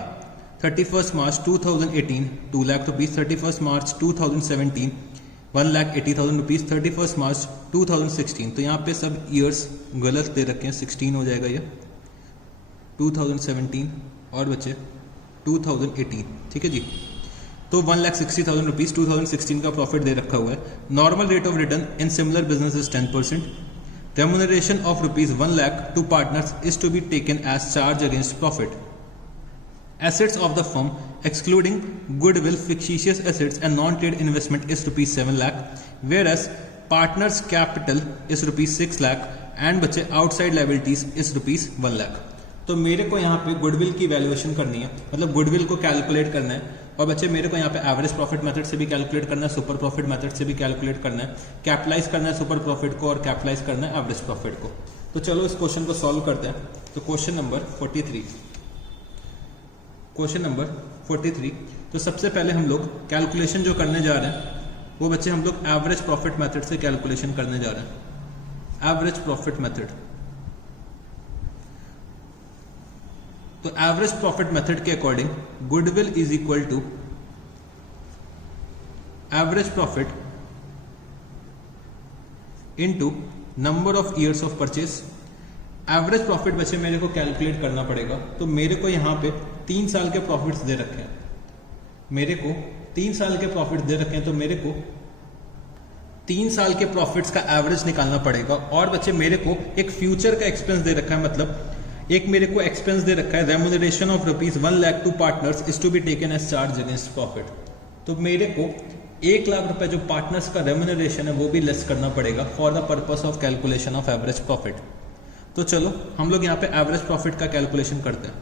31st March 2018 2 lakh rupees, 31st March 2017 1,80,000 rupees, 31st March 2016। तो यहाँ पे सब ईयर्स गलत दे रखे हैं, 16 हो जाएगा ये 2017 और बच्चे 2018, ठीक है जी। तो 1,60,000 रुपीज 2016 का प्रॉफिट दे रखा हुआ है। Normal rate of return in similar business is 10%। Remuneration of ₹1 lakh to partners is to be taken as charge against profit. Assets of the firm excluding goodwill, fictitious assets and non-trade investment is ₹7 lakh, whereas partners capital is ₹6 lakh and बच्चे outside liabilities is ₹1 lakh। तो मेरे को यहाँ पे goodwill की valuation करनी है, मतलब गुडविल को कैलकुलेट करना है। और बच्चे मेरे को यहाँ पे एवरेज प्रॉफिट मेथड से भी कैलकुलेट करना है, सुपर प्रॉफिट मेथड से भी कैलकुलेट करना है, कैपिटलाइज करना है सुपर प्रॉफिट को और कैपिटलाइज करना है एवरेज प्रॉफिट को। तो चलो इस क्वेश्चन को सॉल्व करते हैं। तो क्वेश्चन नंबर 43, तो सबसे पहले हम लोग कैलकुलेशन जो करने जा रहे हैं वो बच्चे हम लोग एवरेज प्रॉफिट मेथड से कैलकुलेशन करने जा रहे हैं। एवरेज प्रॉफिट मेथड, तो एवरेज प्रॉफिट मेथड के according goodwill is equal to average profit into number of years of purchase. Average profit बच्चे मेरे को कैलकुलेट करना पड़ेगा। तो मेरे को यहाँ पे 3 साल के प्रॉफिट्स दे रखे हैं, मेरे को 3 साल के प्रॉफिट्स दे रखे हैं, तो मेरे को 3 साल के प्रॉफिट्स का एवरेज निकालना पड़ेगा। और बच्चे मेरे को एक फ्यूचर का एक्सपेंस दे रखा है, मतलब एक मेरे को एक्सपेंस दे रखा है, remuneration of ₹1 lakh to partners is to be taken as charge against profit. तो मेरे को 1 लाख रुपए जो पार्टनर्स का रेम्यूनरेशन है वो भी लेस करना पड़ेगा for the purpose of calculation of average profit. तो चलो हम लोग यहाँ पे एवरेज प्रॉफिट का कैलकुलेशन करते हैं।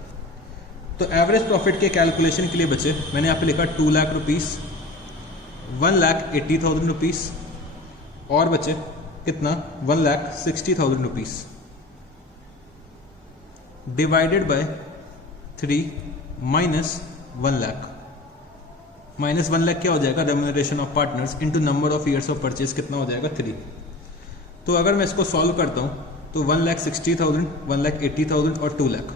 तो एवरेज प्रॉफिट के कैलकुलेशन के लिए बच्चे मैंने यहाँ पे लिखा 2 लाख रुपीस, 1,80,000 रुपीस और बच्चे कितना 1,60,000 rupees divided by 3 minus 1 lakh. Minus 1 lakh क्या हो जाएगा, remuneration of partners into number of years of purchase कितना हो जाएगा 3। तो अगर मैं इसको सॉल्व करता हूँ तो 1,60,000, 1,80,000 और 2 लाख।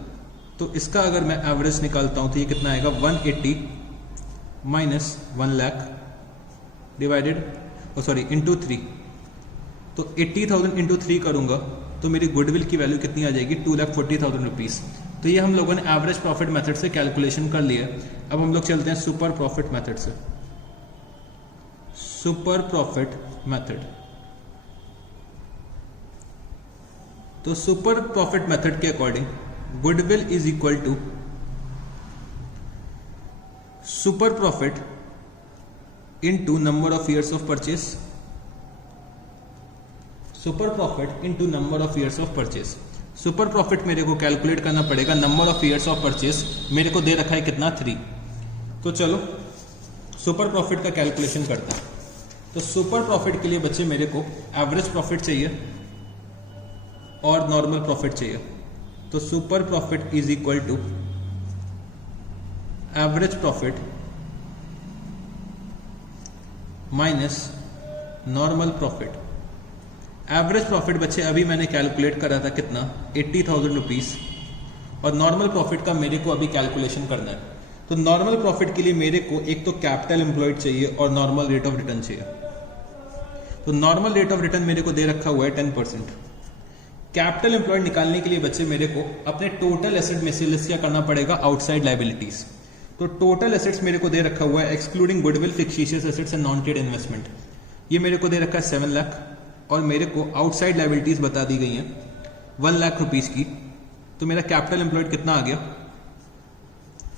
तो इसका अगर मैं एवरेज निकालता हूं तो ये कितना आएगा 180 माइनस 1 लाख डिवाइडेड इंटू 3। तो 80,000 इंटू 3 करूंगा तो मेरी गुडविल की वैल्यू कितनी आ जाएगी 2,40,000 रुपीज। तो ये हम लोगों ने एवरेज प्रॉफिट मेथड से कैलकुलेशन कर लिया। अब हम लोग चलते हैं सुपर प्रॉफिट मेथड से। सुपर प्रॉफिट मेथड, तो सुपर प्रॉफिट मेथड के according goodwill is equal to super profit into number of years of purchase. Super profit into number of years of purchase. Super profit मेरे को calculate करना पड़ेगा, number of years of purchase मेरे को दे रखा है कितना 3। तो चलो सुपर प्रॉफिट का कैलकुलेशन करते हैं। तो सुपर प्रॉफिट के लिए बच्चे मेरे को एवरेज प्रॉफिट चाहिए और नॉर्मल प्रॉफिट चाहिए। तो super profit is equal to average profit minus normal profit. Average profit बच्चे अभी मैंने कैलकुलेट करा था कितना 80,000 रुपीज और नॉर्मल प्रॉफिट का मेरे को अभी कैलकुलेशन करना है। तो नॉर्मल प्रॉफिट के लिए मेरे को एक तो कैपिटल एम्प्लॉयड चाहिए और नॉर्मल रेट ऑफ रिटर्न चाहिए। तो नॉर्मल रेट ऑफ रिटर्न मेरे को दे रखा हुआ है 10%। कैपिटल एम्प्लॉयड निकालने के लिए बच्चे मेरे को अपने टोटल एसेट में से लेस क्या करना पड़ेगा, आउटसाइड लायबिलिटीज। तो टोटल एसेट्स मेरे को दे रखा हुआ है excluding goodwill, fictitious assets and non trade investment, ये मेरे को दे रखा है 7 लाख और मेरे को आउटसाइड लायबिलिटीज बता दी गई हैं 1 लाख रुपीज की। तो मेरा कैपिटल एम्प्लॉयड कितना आ गया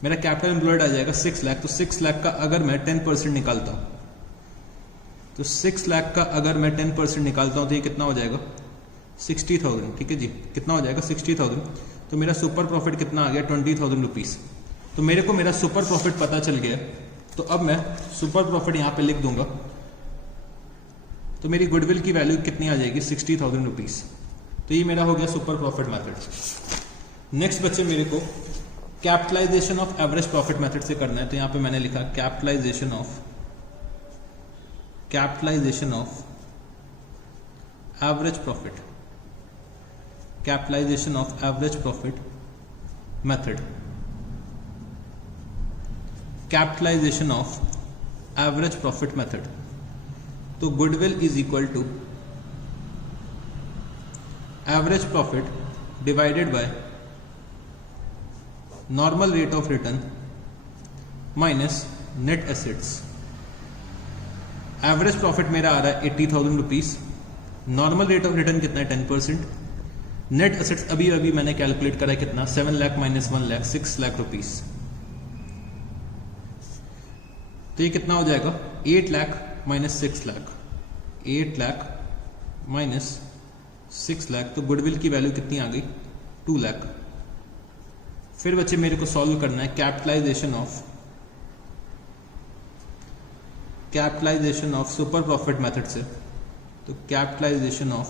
मेरा कैपिटल एम्प्लॉयड आ जाएगा 6 लाख। तो 6 लाख का अगर मैं 10% निकालता हूँ, तो 6 लाख का अगर मैं 10% निकालता हूँ तो ये कितना हो जाएगा 60,000। ठीक है जी, कितना हो जाएगा 60,000। तो मेरा सुपर प्रॉफिट कितना आ गया 20,000 रुपीज़। तो मेरे को मेरा सुपर प्रॉफिट पता चल गया, तो अब मैं सुपर प्रॉफिट यहाँ पे लिख दूंगा। तो मेरी गुडविल की वैल्यू कितनी आ जाएगी 60,000 रुपीज़। तो ये मेरा हो गया सुपर प्रॉफिट मेथड। नेक्स्ट बच्चे मेरे को capitalisation of average profit method से करना है। तो यहाँ पे मैंने लिखा capitalization of average profit, capitalisation of average profit method, capitalisation of average profit method. तो goodwill is equal to average profit divided by normal rate of return minus net assets. Average profit मेरा आ रहा है 80,000 rupees, normal rate of return कितना है 10%, net assets अभी अभी मैंने कैलकुलेट करा है कितना 7 लाख माइनस 1 लाख 6 लाख रुपीज। तो ये कितना हो जाएगा 8 लाख माइनस 6 लाख, 8 लाख माइनस 6 लाख। तो गुडविल की वैल्यू कितनी आ गई 2 लाख। फिर बच्चे मेरे को सॉल्व करना है capitalization of super profit method से। तो capitalisation of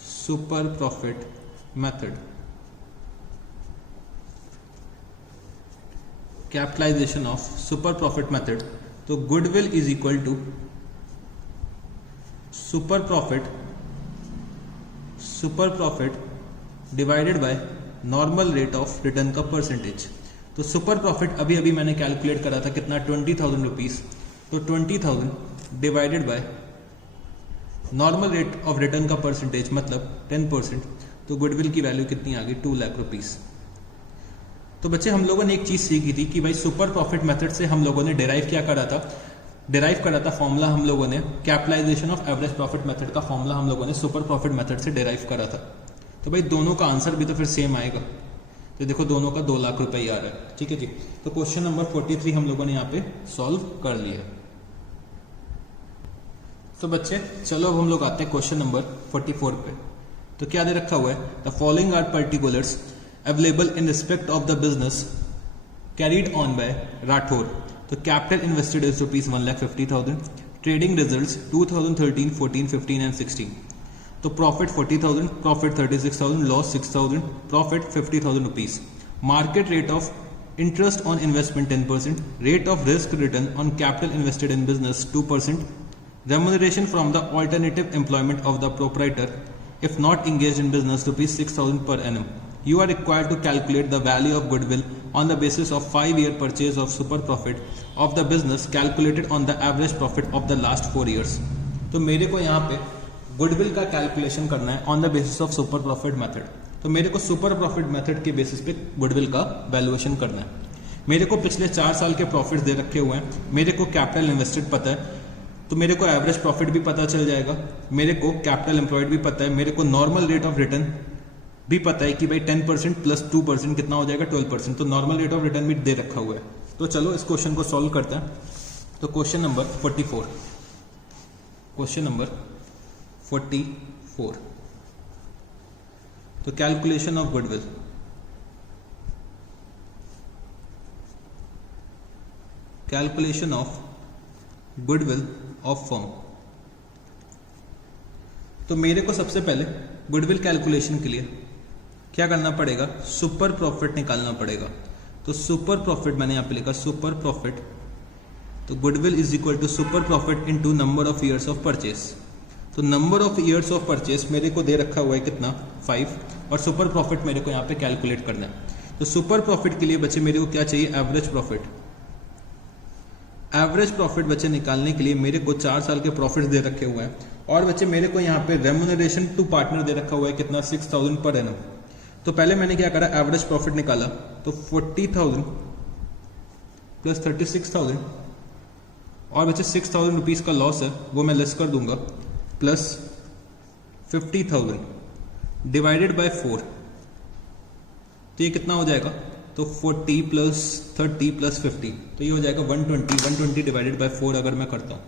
super profit method, capitalisation of super profit method. तो goodwill is equal to super profit divided by normal rate of return का परसेंटेज। तो सुपर प्रॉफिट अभी अभी मैंने कैलकुलेट करा था कितना 20,000 रुपीज। तो 20,000 divided by normal rate of return का परसेंटेज मतलब 10%। तो गुडविल की वैल्यू कितनी आ गई 2 लाख रुपीज। तो बच्चे हम लोगों ने एक चीज सीखी थी कि भाई सुपर प्रॉफिट मेथड से हम लोगों ने डिराइव करा था फॉर्मूला। हम लोगों ने capitalisation of average profit method का फॉर्मूला हम लोगों ने सुपर प्रॉफिट मेथड से डिराइव करा था। तो भाई दोनों का आंसर भी तो फिर सेम आएगा। तो देखो दोनों का 2 लाख रुपए ही आ रहा है। ठीक है जी, तो क्वेश्चन नंबर 43 हम लोगों ने यहाँ पे सॉल्व कर लिया। तो बच्चे चलो अब हम लोग आते हैं क्वेश्चन नंबर 44 पे। तो क्या दे रखा हुआ है, the following are particulars available in respect of the business carried on by Rathore. तो capital invested is ₹1,50,000, trading results 2013, 14, 15 and 16। तो profit 40,000, profit 36,000, loss 6,000, profit 50,000 rupees. Market rate of interest on investment 10%, rate of risk return on capital invested in business 2%, remuneration from the alternative employment of the proprietor if not engaged in business ₹6,000 per annum. You are required to calculate the value of goodwill on the basis of 5-year purchase of super profit of the business calculated on the average profit of the last 4 years. तो मेरे को यहाँ पे goodwill का calculation करना है on the basis of super profit method. तो मेरे को सुपर प्रॉफिट मेथड के बेसिस पे गुडविल का वैल्यूएशन करना है। मेरे को पिछले 4 साल के प्रॉफिट दे रखे हुए हैं, मेरे को कैपिटल इन्वेस्टेड पता है, तो मेरे को एवरेज प्रॉफिट भी पता चल जाएगा, मेरे को कैपिटल एम्प्लॉयड भी पता है, मेरे को नॉर्मल रेट ऑफ रिटर्न भी पता है कि भाई 10% प्लस 2% कितना हो जाएगा 12%। तो नॉर्मल रेट ऑफ रिटर्न भी दे रखा हुआ है। तो चलो इस क्वेश्चन को सॉल्व करते हैं। तो क्वेश्चन नंबर 44, क्वेश्चन नंबर 44। तो calculation of goodwill, calculation of goodwill of firm. तो मेरे को सबसे पहले गुडविल कैलकुलेशन के लिए क्या करना पड़ेगा, सुपर प्रॉफिट निकालना पड़ेगा। तो सुपर प्रॉफिट मैंने यहां पे लिखा सुपर प्रॉफिट। तो goodwill is equal to super profit into number of years of purchase. तो number of years of purchase मेरे को दे रखा हुआ है कितना 5, और सुपर प्रॉफिट मेरे को यहाँ पे कैलकुलेट करना है। तो सुपर प्रॉफिट के लिए बच्चे मेरे को क्या चाहिए, एवरेज प्रॉफिट। एवरेज प्रॉफिट बच्चे निकालने के लिए मेरे को 4 साल के प्रॉफिट दे रखे हुए हैं, और बच्चे मेरे को यहाँ पे रेम्यूनरेशन टू पार्टनर दे रखा हुआ है कितना 6,000 पर एनम। तो पहले मैंने क्या करा, एवरेज प्रॉफिट निकाला। तो 40,000 प्लस 36,000 और बच्चे 6,000 रुपीज का लॉस है वो मैं लेस कर दूंगा, प्लस 50,000 डिवाइडेड बाय 4। तो ये कितना हो जाएगा तो 40 प्लस 30 प्लस 50, तो ये हो जाएगा 120। 120 डिवाइडेड बाय 4 अगर मैं करता हूँ,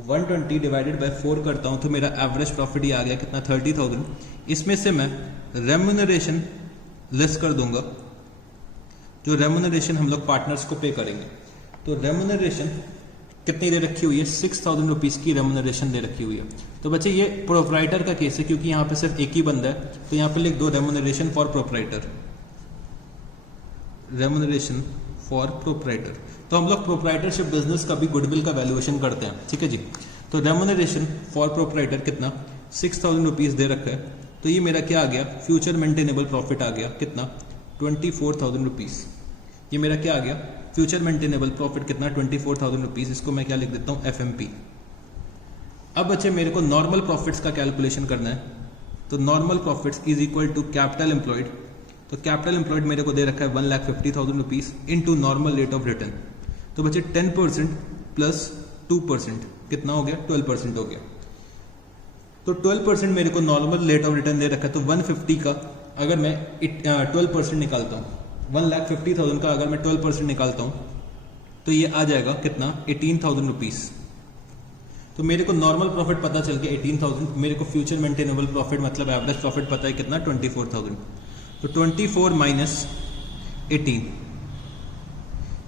120 डिवाइडेड बाय 4 करता हूँ, तो मेरा एवरेज प्रॉफिट ये आ गया कितना, 30,000। इसमें से मैं रेम्यूनरेशन लेस कर दूंगा, जो रेम्यूनरेशन हम लोग पार्टनर्स को पे करेंगे। तो रेम्यूनरेशन कितनी दे रखी हुई है, 6,000 रुपीज़ की रेम्यूनरेशन दे रखी हुई है। तो बच्चे ये प्रोप्राइटर का केस है, क्योंकि यहाँ पे सिर्फ एक ही बंदा है, तो यहाँ पे लिख दो remuneration for proprietor, remuneration for proprietor. तो हम लोग प्रोप्राइटरशिप बिजनेस का भी गुडविल का वैल्यूएशन करते हैं, ठीक है जी। तो रेम्यूनरेशन फॉर प्रोप्राइटर कितना, 6,000 रुपीज़ दे रखा है, तो ये मेरा क्या आ गया, फ्यूचर मेंटेनेबल प्रॉफिट आ गया कितना, 24,000 रुपीज़। ये मेरा क्या आ गया, फ्यूचर मेंटेनेबल प्रॉफिट कितना, 24,000 रुपीज़। इसको मैं क्या लिख देता हूँ, FMP। अब बच्चे मेरे को नॉर्मल प्रॉफिट्स का कैलकुलेशन करना है, तो normal profits is equal to capital employed. तो कैपिटल एम्प्लॉयड मेरे को दे रखा है 1,50,000 rupees into normal rate of return. तो बच्चे 10% प्लस 2% कितना हो गया, 12% हो गया। तो 12% मेरे को नॉर्मल रेट ऑफ रिटर्न दे रखा है, तो 150 का अगर मैं 12% निकालता हूँ, 1,50,000 का अगर मैं 12% निकालता हूँ, तो ये आ जाएगा कितना, 18,000 रुपीज़। तो मेरे को नॉर्मल प्रॉफिट पता चल गया 18,000, मेरे को फ्यूचर मेंटेनेबल प्रॉफिट मतलब एवरेज प्रॉफिट पता है कितना, 24,000। तो 24 माइनस 18,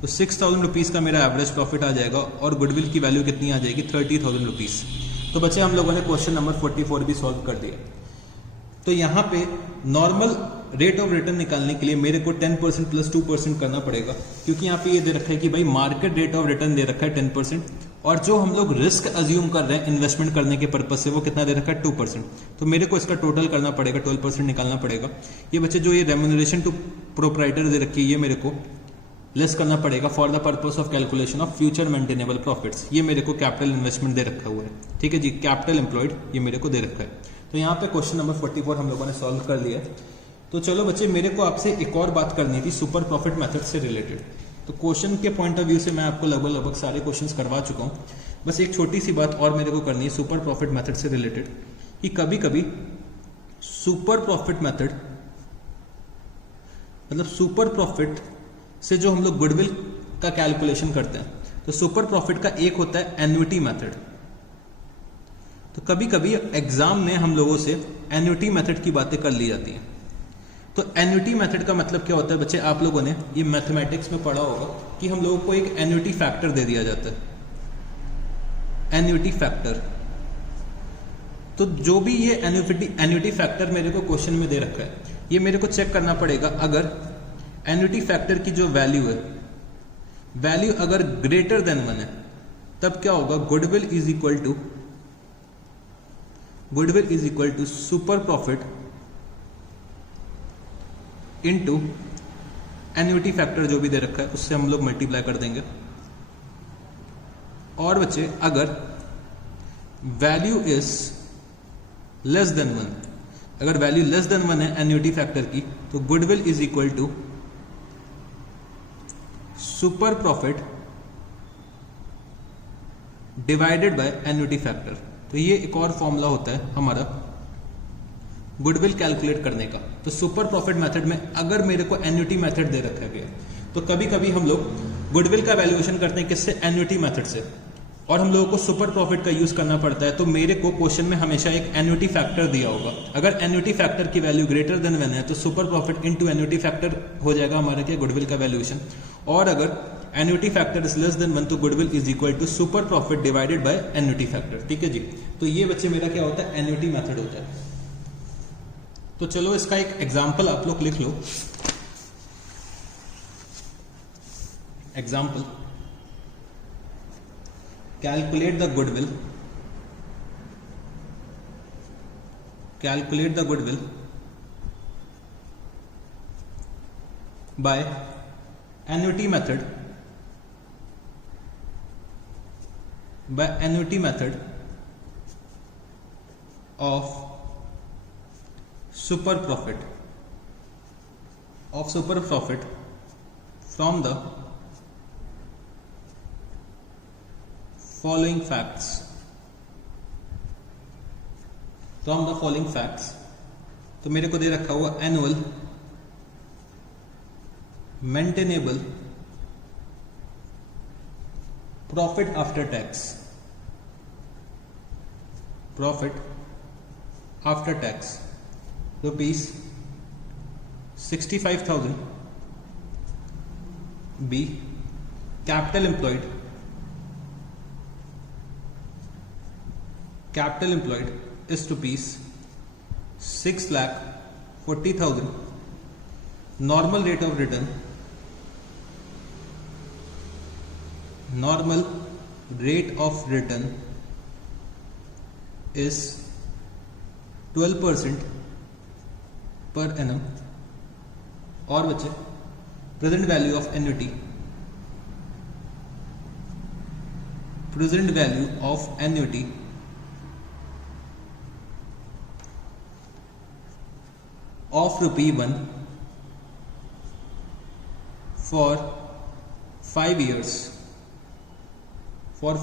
तो 6,000 रुपीज़ का मेरा एवरेज प्रॉफिट आ जाएगा, और गुडविल की वैल्यू कितनी आ जाएगी, 30,000 रुपीज़। तो बच्चे हम लोगों ने क्वेश्चन नंबर 44 भी सॉल्व कर दिया। तो यहाँ पे नॉर्मल रेट ऑफ रिटर्न निकालने के लिए मेरे को 10% प्लस 2% करना पड़ेगा, क्योंकि यहाँ पे ये दे रखा है कि भाई मार्केट रेट ऑफ रिटर्न दे रखा है 10%, और जो हम लोग रिस्क अज्यूम कर रहे हैं इन्वेस्टमेंट करने के पर्पज से वो कितना दे रखा है, 2%। तो मेरे को इसका टोटल करना पड़ेगा, 12% निकालना पड़ेगा। ये बच्चे जो ये रेम्यूनरेशन टू प्रोप्राइटर दे रखी है, ये मेरे को लेस करना पड़ेगा for the purpose of calculation of future maintainable profits. ये मेरे को कैपिटल इन्वेस्टमेंट दे रखा हुआ है, ठीक है जी। कैपिटल एम्प्लॉयड ये मेरे को दे रखा है। तो यहाँ पे क्वेश्चन नंबर 44 हम लोगों ने सॉल्व कर लिया। तो चलो बच्चे, मेरे को आपसे एक और बात करनी थी सुपर प्रॉफिट मेथड से रिलेटेड। तो क्वेश्चन के पॉइंट ऑफ व्यू से मैं आपको लगभग सारे क्वेश्चंस करवा चुका हूँ, बस एक छोटी सी बात और मेरे को करनी है सुपर प्रॉफिट मेथड से रिलेटेड, कि कभी कभी सुपर प्रॉफिट मेथड मतलब सुपर प्रॉफिट से जो हम लोग गुडविल का कैलकुलेशन करते हैं, तो सुपर प्रॉफिट का एक होता है एन्युटी मेथड। तो कभी कभी एग्जाम में हम लोगों से एन्युटी मेथड की बातें कर ली जाती हैं। तो एन्युटी मेथड का मतलब क्या होता है बच्चे, आप लोगों ने ये मैथमेटिक्स में पढ़ा होगा कि हम लोगों को एक एन्युटी फैक्टर दे दिया जाता है, एन्युटी फैक्टर। तो जो भी ये एन्युटी फैक्टर मेरे को क्वेश्चन में दे रखा है, ये मेरे को चेक करना पड़ेगा। अगर एन्युटी फैक्टर की जो वैल्यू है, वैल्यू अगर ग्रेटर देन 1 है, तब क्या होगा, goodwill is equal to super profit into annuity factor जो भी दे रखा है उससे हम लोग मल्टीप्लाई कर देंगे। और बच्चे अगर वैल्यू इज लेस देन 1, अगर वैल्यू लेस देन 1 है एन्युटी फैक्टर की, तो goodwill is equal to super profit divided by annuity factor. तो ये एक और फॉर्मूला होता है हमारा गुडविल कैलकुलेट करने का। तो सुपर प्रॉफिट मेथड में अगर मेरे को एन्युटी मेथड दे रखा गया, तो कभी कभी हम लोग गुडविल का वैल्यूएशन करते हैं किससे, एन्युटी मेथड से, और हम लोगों को सुपर प्रॉफिट का यूज करना पड़ता है। तो मेरे को क्वेश्चन में हमेशा एक एन्युटी फैक्टर दिया होगा। अगर एन्युटी फैक्टर की वैल्यू ग्रेटर देन 1 है, तो super profit into annuity factor हो जाएगा हमारा क्या, गुडविल का वैल्यूएशन। और अगर annuity factor is less than 1, तो goodwill is equal to super profit divided by annuity factor, ठीक है जी। तो ये बच्चे मेरा क्या होता है, एन्युटी मेथड होता है। तो चलो इसका एक एग्जाम्पल आप लोग लिख लो। Example, calculate the goodwill by annuity method of super profit from the following facts. तो मेरे को दे रखा हुआ annual maintainable profit after tax, profit after tax ₹65,000. B, capital employed is ₹6,40,000. Normal rate of return is 12% per annum. और बच्चे present value of annuity of ₹1 for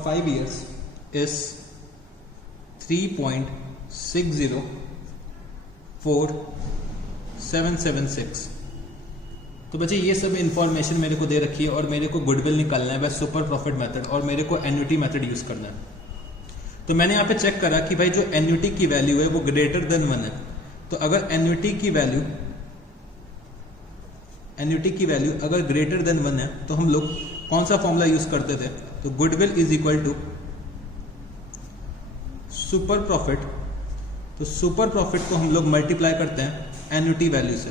5 years is 3.604776. तो बच्चे ये सब इंफॉर्मेशन मेरे को दे रखी है और मेरे को गुडविल निकालना है बाय सुपर प्रॉफिट मेथड और मेरे को एन्युटी मेथड यूज करना है. तो मैंने यहाँ पे चेक करा कि भाई जो एन्युटी की वैल्यू है वो ग्रेटर देन 1 है. तो अगर एन्युटी की वैल्यू अगर ग्रेटर देन 1 है तो हम लोग कौन सा फॉर्मूला यूज करते थे? तो goodwill is equal to super profit. तो सुपर प्रॉफिट को हम लोग मल्टीप्लाई करते हैं एन्युटी वैल्यू से.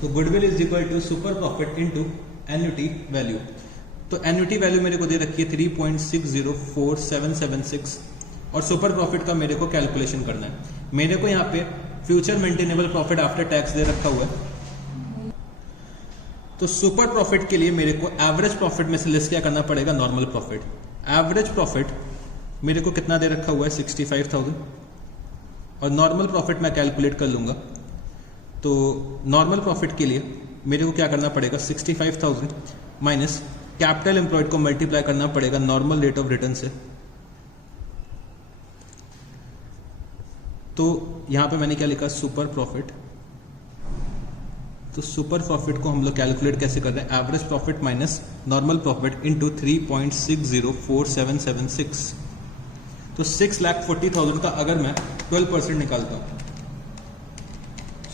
तो goodwill is equal to super profit into annuity value. तो एन्युटी वैल्यू मेरे को दे रखी है 3.604776 और सुपर प्रॉफिट का मेरे को कैलकुलेशन करना है. मेरे को यहाँ पे future maintainable profit after tax दे रखा हुआ है. तो सुपर प्रॉफिट के लिए मेरे को एवरेज प्रॉफिट में से लेस क्या करना पड़ेगा? Normal profit. एवरेज प्रॉफिट मेरे को कितना दे रखा हुआ है? 65,000. और नॉर्मल प्रॉफिट मैं कैलकुलेट कर लूंगा. तो नॉर्मल प्रॉफिट के लिए मेरे को क्या करना पड़ेगा? 65,000 माइनस कैपिटल एम्प्लॉयड को मल्टीप्लाई करना पड़ेगा नॉर्मल रेट ऑफ रिटर्न से. तो यहां पे मैंने क्या लिखा? Super profit. तो सुपर प्रॉफिट को हम लोग कैलकुलेट कैसे कर रहे हैं? Average profit minus normal profit into 3.604776. तो 6,40,000 का अगर मैं 12% निकालता हूं,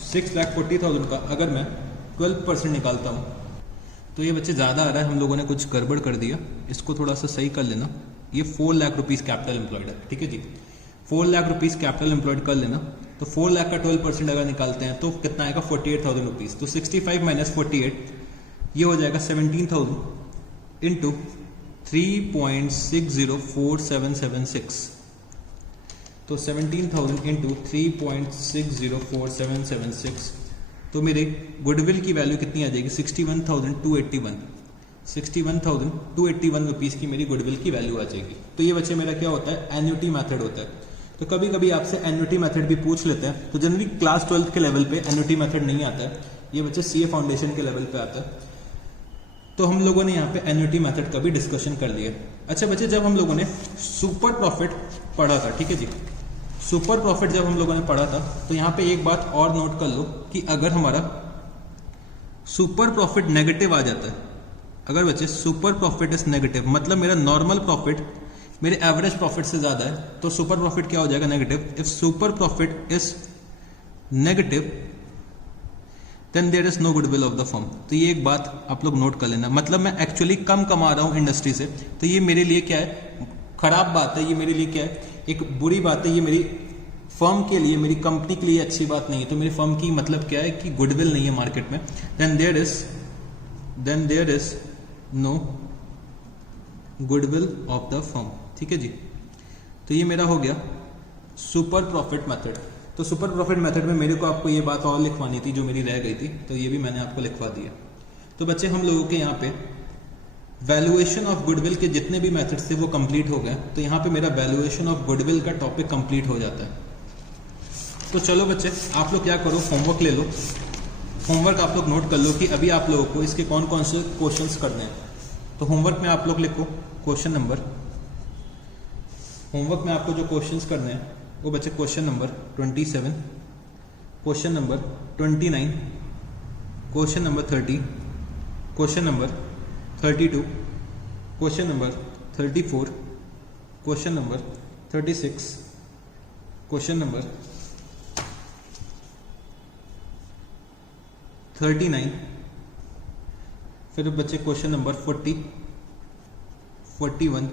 6,40,000 का अगर मैं 12% निकालता हूं तो ये बच्चे ज्यादा आ रहा है. हम लोगों ने कुछ गड़बड़ कर दिया, इसको थोड़ा सा सही कर लेना. ये 4 लाख रुपीज कैपिटल एम्प्लॉयड है. ठीक है जी, 4 लाख रुपीज कैपिटल एम्प्लॉयड कर लेना. तो 4 लाख का 12% अगर निकालते हैं तो कितना आएगा? 48,000 रुपीज. तो 65 माइनस 48 ये हो जाएगा 17,000 इंटू 3.604776. तो 17,000 इंटू 3.604776. तो मेरे गुडविल की वैल्यू कितनी आ जाएगी? 61,281. 61,281 रुपीज की मेरी गुडविल की वैल्यू आ जाएगी. तो ये बच्चे मेरा क्या होता है? एन्युटी मेथड होता है. तो कभी कभी आपसे एन्युटी मेथड भी पूछ लेते हैं. तो जनरली क्लास 12th के लेवल पे एन्युटी मेथड नहीं आता है, ये बच्चे सीए फाउंडेशन के लेवल पे आता है. तो हम लोगों ने यहाँ पे एन्युटी मेथड का भी डिस्कशन कर लिया. अच्छा बच्चे, जब हम लोगों ने सुपर प्रॉफिट पढ़ा था, ठीक है जी, सुपर प्रॉफिट जब हम लोगों ने पढ़ा था तो यहाँ पे एक बात और नोट कर लो कि अगर हमारा सुपर प्रॉफिट नेगेटिव आ जाता है, अगर बच्चे सुपर प्रॉफिट इज नेगेटिव, मतलब मेरा नॉर्मल प्रॉफिट मेरे एवरेज प्रॉफिट से ज्यादा है, तो सुपर प्रॉफिट क्या हो जाएगा? Negative. If super profit is negative then there is no goodwill of the firm. तो ये एक बात आप लोग नोट कर लेना. मतलब मैं एक्चुअली कम कमा रहा हूं इंडस्ट्री से, तो ये मेरे लिए क्या है? खराब बात है. ये मेरे लिए क्या है? एक बुरी बात है. ये मेरी फर्म के लिए, मेरी कंपनी के लिए अच्छी बात नहीं है. तो मेरी फर्म की मतलब क्या है? कि गुडविल नहीं है मार्केट में. Then there is no goodwill of the firm. ठीक है जी. तो ये मेरा हो गया सुपर प्रॉफिट मेथड. तो सुपर प्रॉफिट मेथड में मेरे को आपको ये बात और लिखवानी थी जो मेरी रह गई थी, तो ये भी मैंने आपको लिखवा दिया. तो बच्चे हम लोगों के यहाँ पे वैल्यूएशन ऑफ गुडविल के जितने भी मेथड्स थे वो कंप्लीट हो गए. तो यहाँ पे मेरा वैल्यूएशन ऑफ गुडविल का टॉपिक कंप्लीट हो जाता है. तो चलो बच्चे, आप लोग क्या करो, होमवर्क ले लो. होमवर्क आप लोग नोट कर लो कि अभी आप लोगों को इसके कौन कौन से क्वेश्चंस करने हैं. तो होमवर्क में आप लोग लिखो क्वेश्चन नंबर, होमवर्क में आपको जो क्वेश्चंस करने हैं वो बच्चे question number 27, question number 29, question number 30, question number 32, question number 34, question number 36, question number 39, फिर बच्चे क्वेश्चन नंबर 40, 41,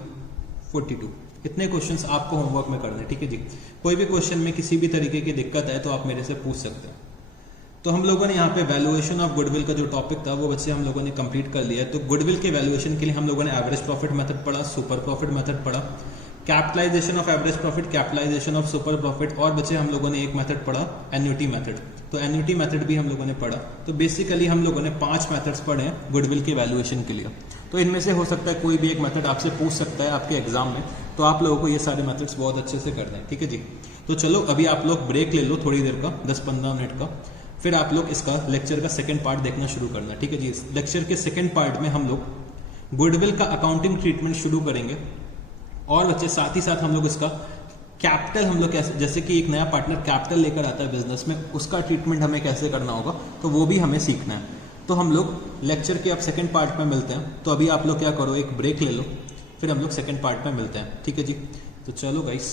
42। इतने क्वेश्चंस आपको होमवर्क में करने, ठीक है जी। कोई भी क्वेश्चन में किसी भी तरीके की दिक्कत है तो आप मेरे से पूछ सकते हैं। तो हम लोगों ने यहाँ पे वैल्यूएशन ऑफ गुडविल का जो टॉपिक था वो बच्चे हम लोगों ने कंप्लीट कर लिया है। तो गुडविल के वैल्यूएशन के लिए हम लोगों ने एवरेज प्रॉफिट मेथड पढ़ा, सुपर प्रॉफिट मेथड पढ़ा, capitalisation of average profit, capitalisation of super profit, और बच्चे हम लोगों ने एक मेथड पढ़ा एन्युटी मेथड। तो एन्युटी मेथड भी हम लोगों ने पढ़ा। तो बेसिकली हम लोगों ने 5 मेथड्स पढ़े हैं गुडविल के वैल्यूएशन के लिए। तो इनमें से हो सकता है कोई भी एक मेथड आपसे पूछ सकता है आपके एग्जाम में, तो आप लोगों को ये सारे मेथड्स बहुत अच्छे से करने हैं, ठीक है जी। तो चलो अभी आप लोग ब्रेक ले लो थोड़ी देर का, 10-15 मिनट का, फिर आप लोग इसका लेक्चर का सेकंड पार्ट देखना शुरू करना है, ठीक है जी। इस लेक्चर के सेकंड पार्ट में हम लोग गुडविल का अकाउंटिंग ट्रीटमेंट शुरू करेंगे, और बच्चे साथ ही साथ हम लोग इसका कैपिटल, हम लोग कैसे, जैसे कि एक नया पार्टनर कैपिटल लेकर आता है बिजनेस में, उसका ट्रीटमेंट हमें कैसे करना होगा, तो वो भी हमें सीखना है। तो हम लोग लेक्चर के अब सेकंड पार्ट में मिलते हैं। तो अभी आप लोग क्या करो, एक ब्रेक ले लो, फिर हम लोग सेकंड पार्ट में मिलते हैं, ठीक है जी। तो चलो गाइस।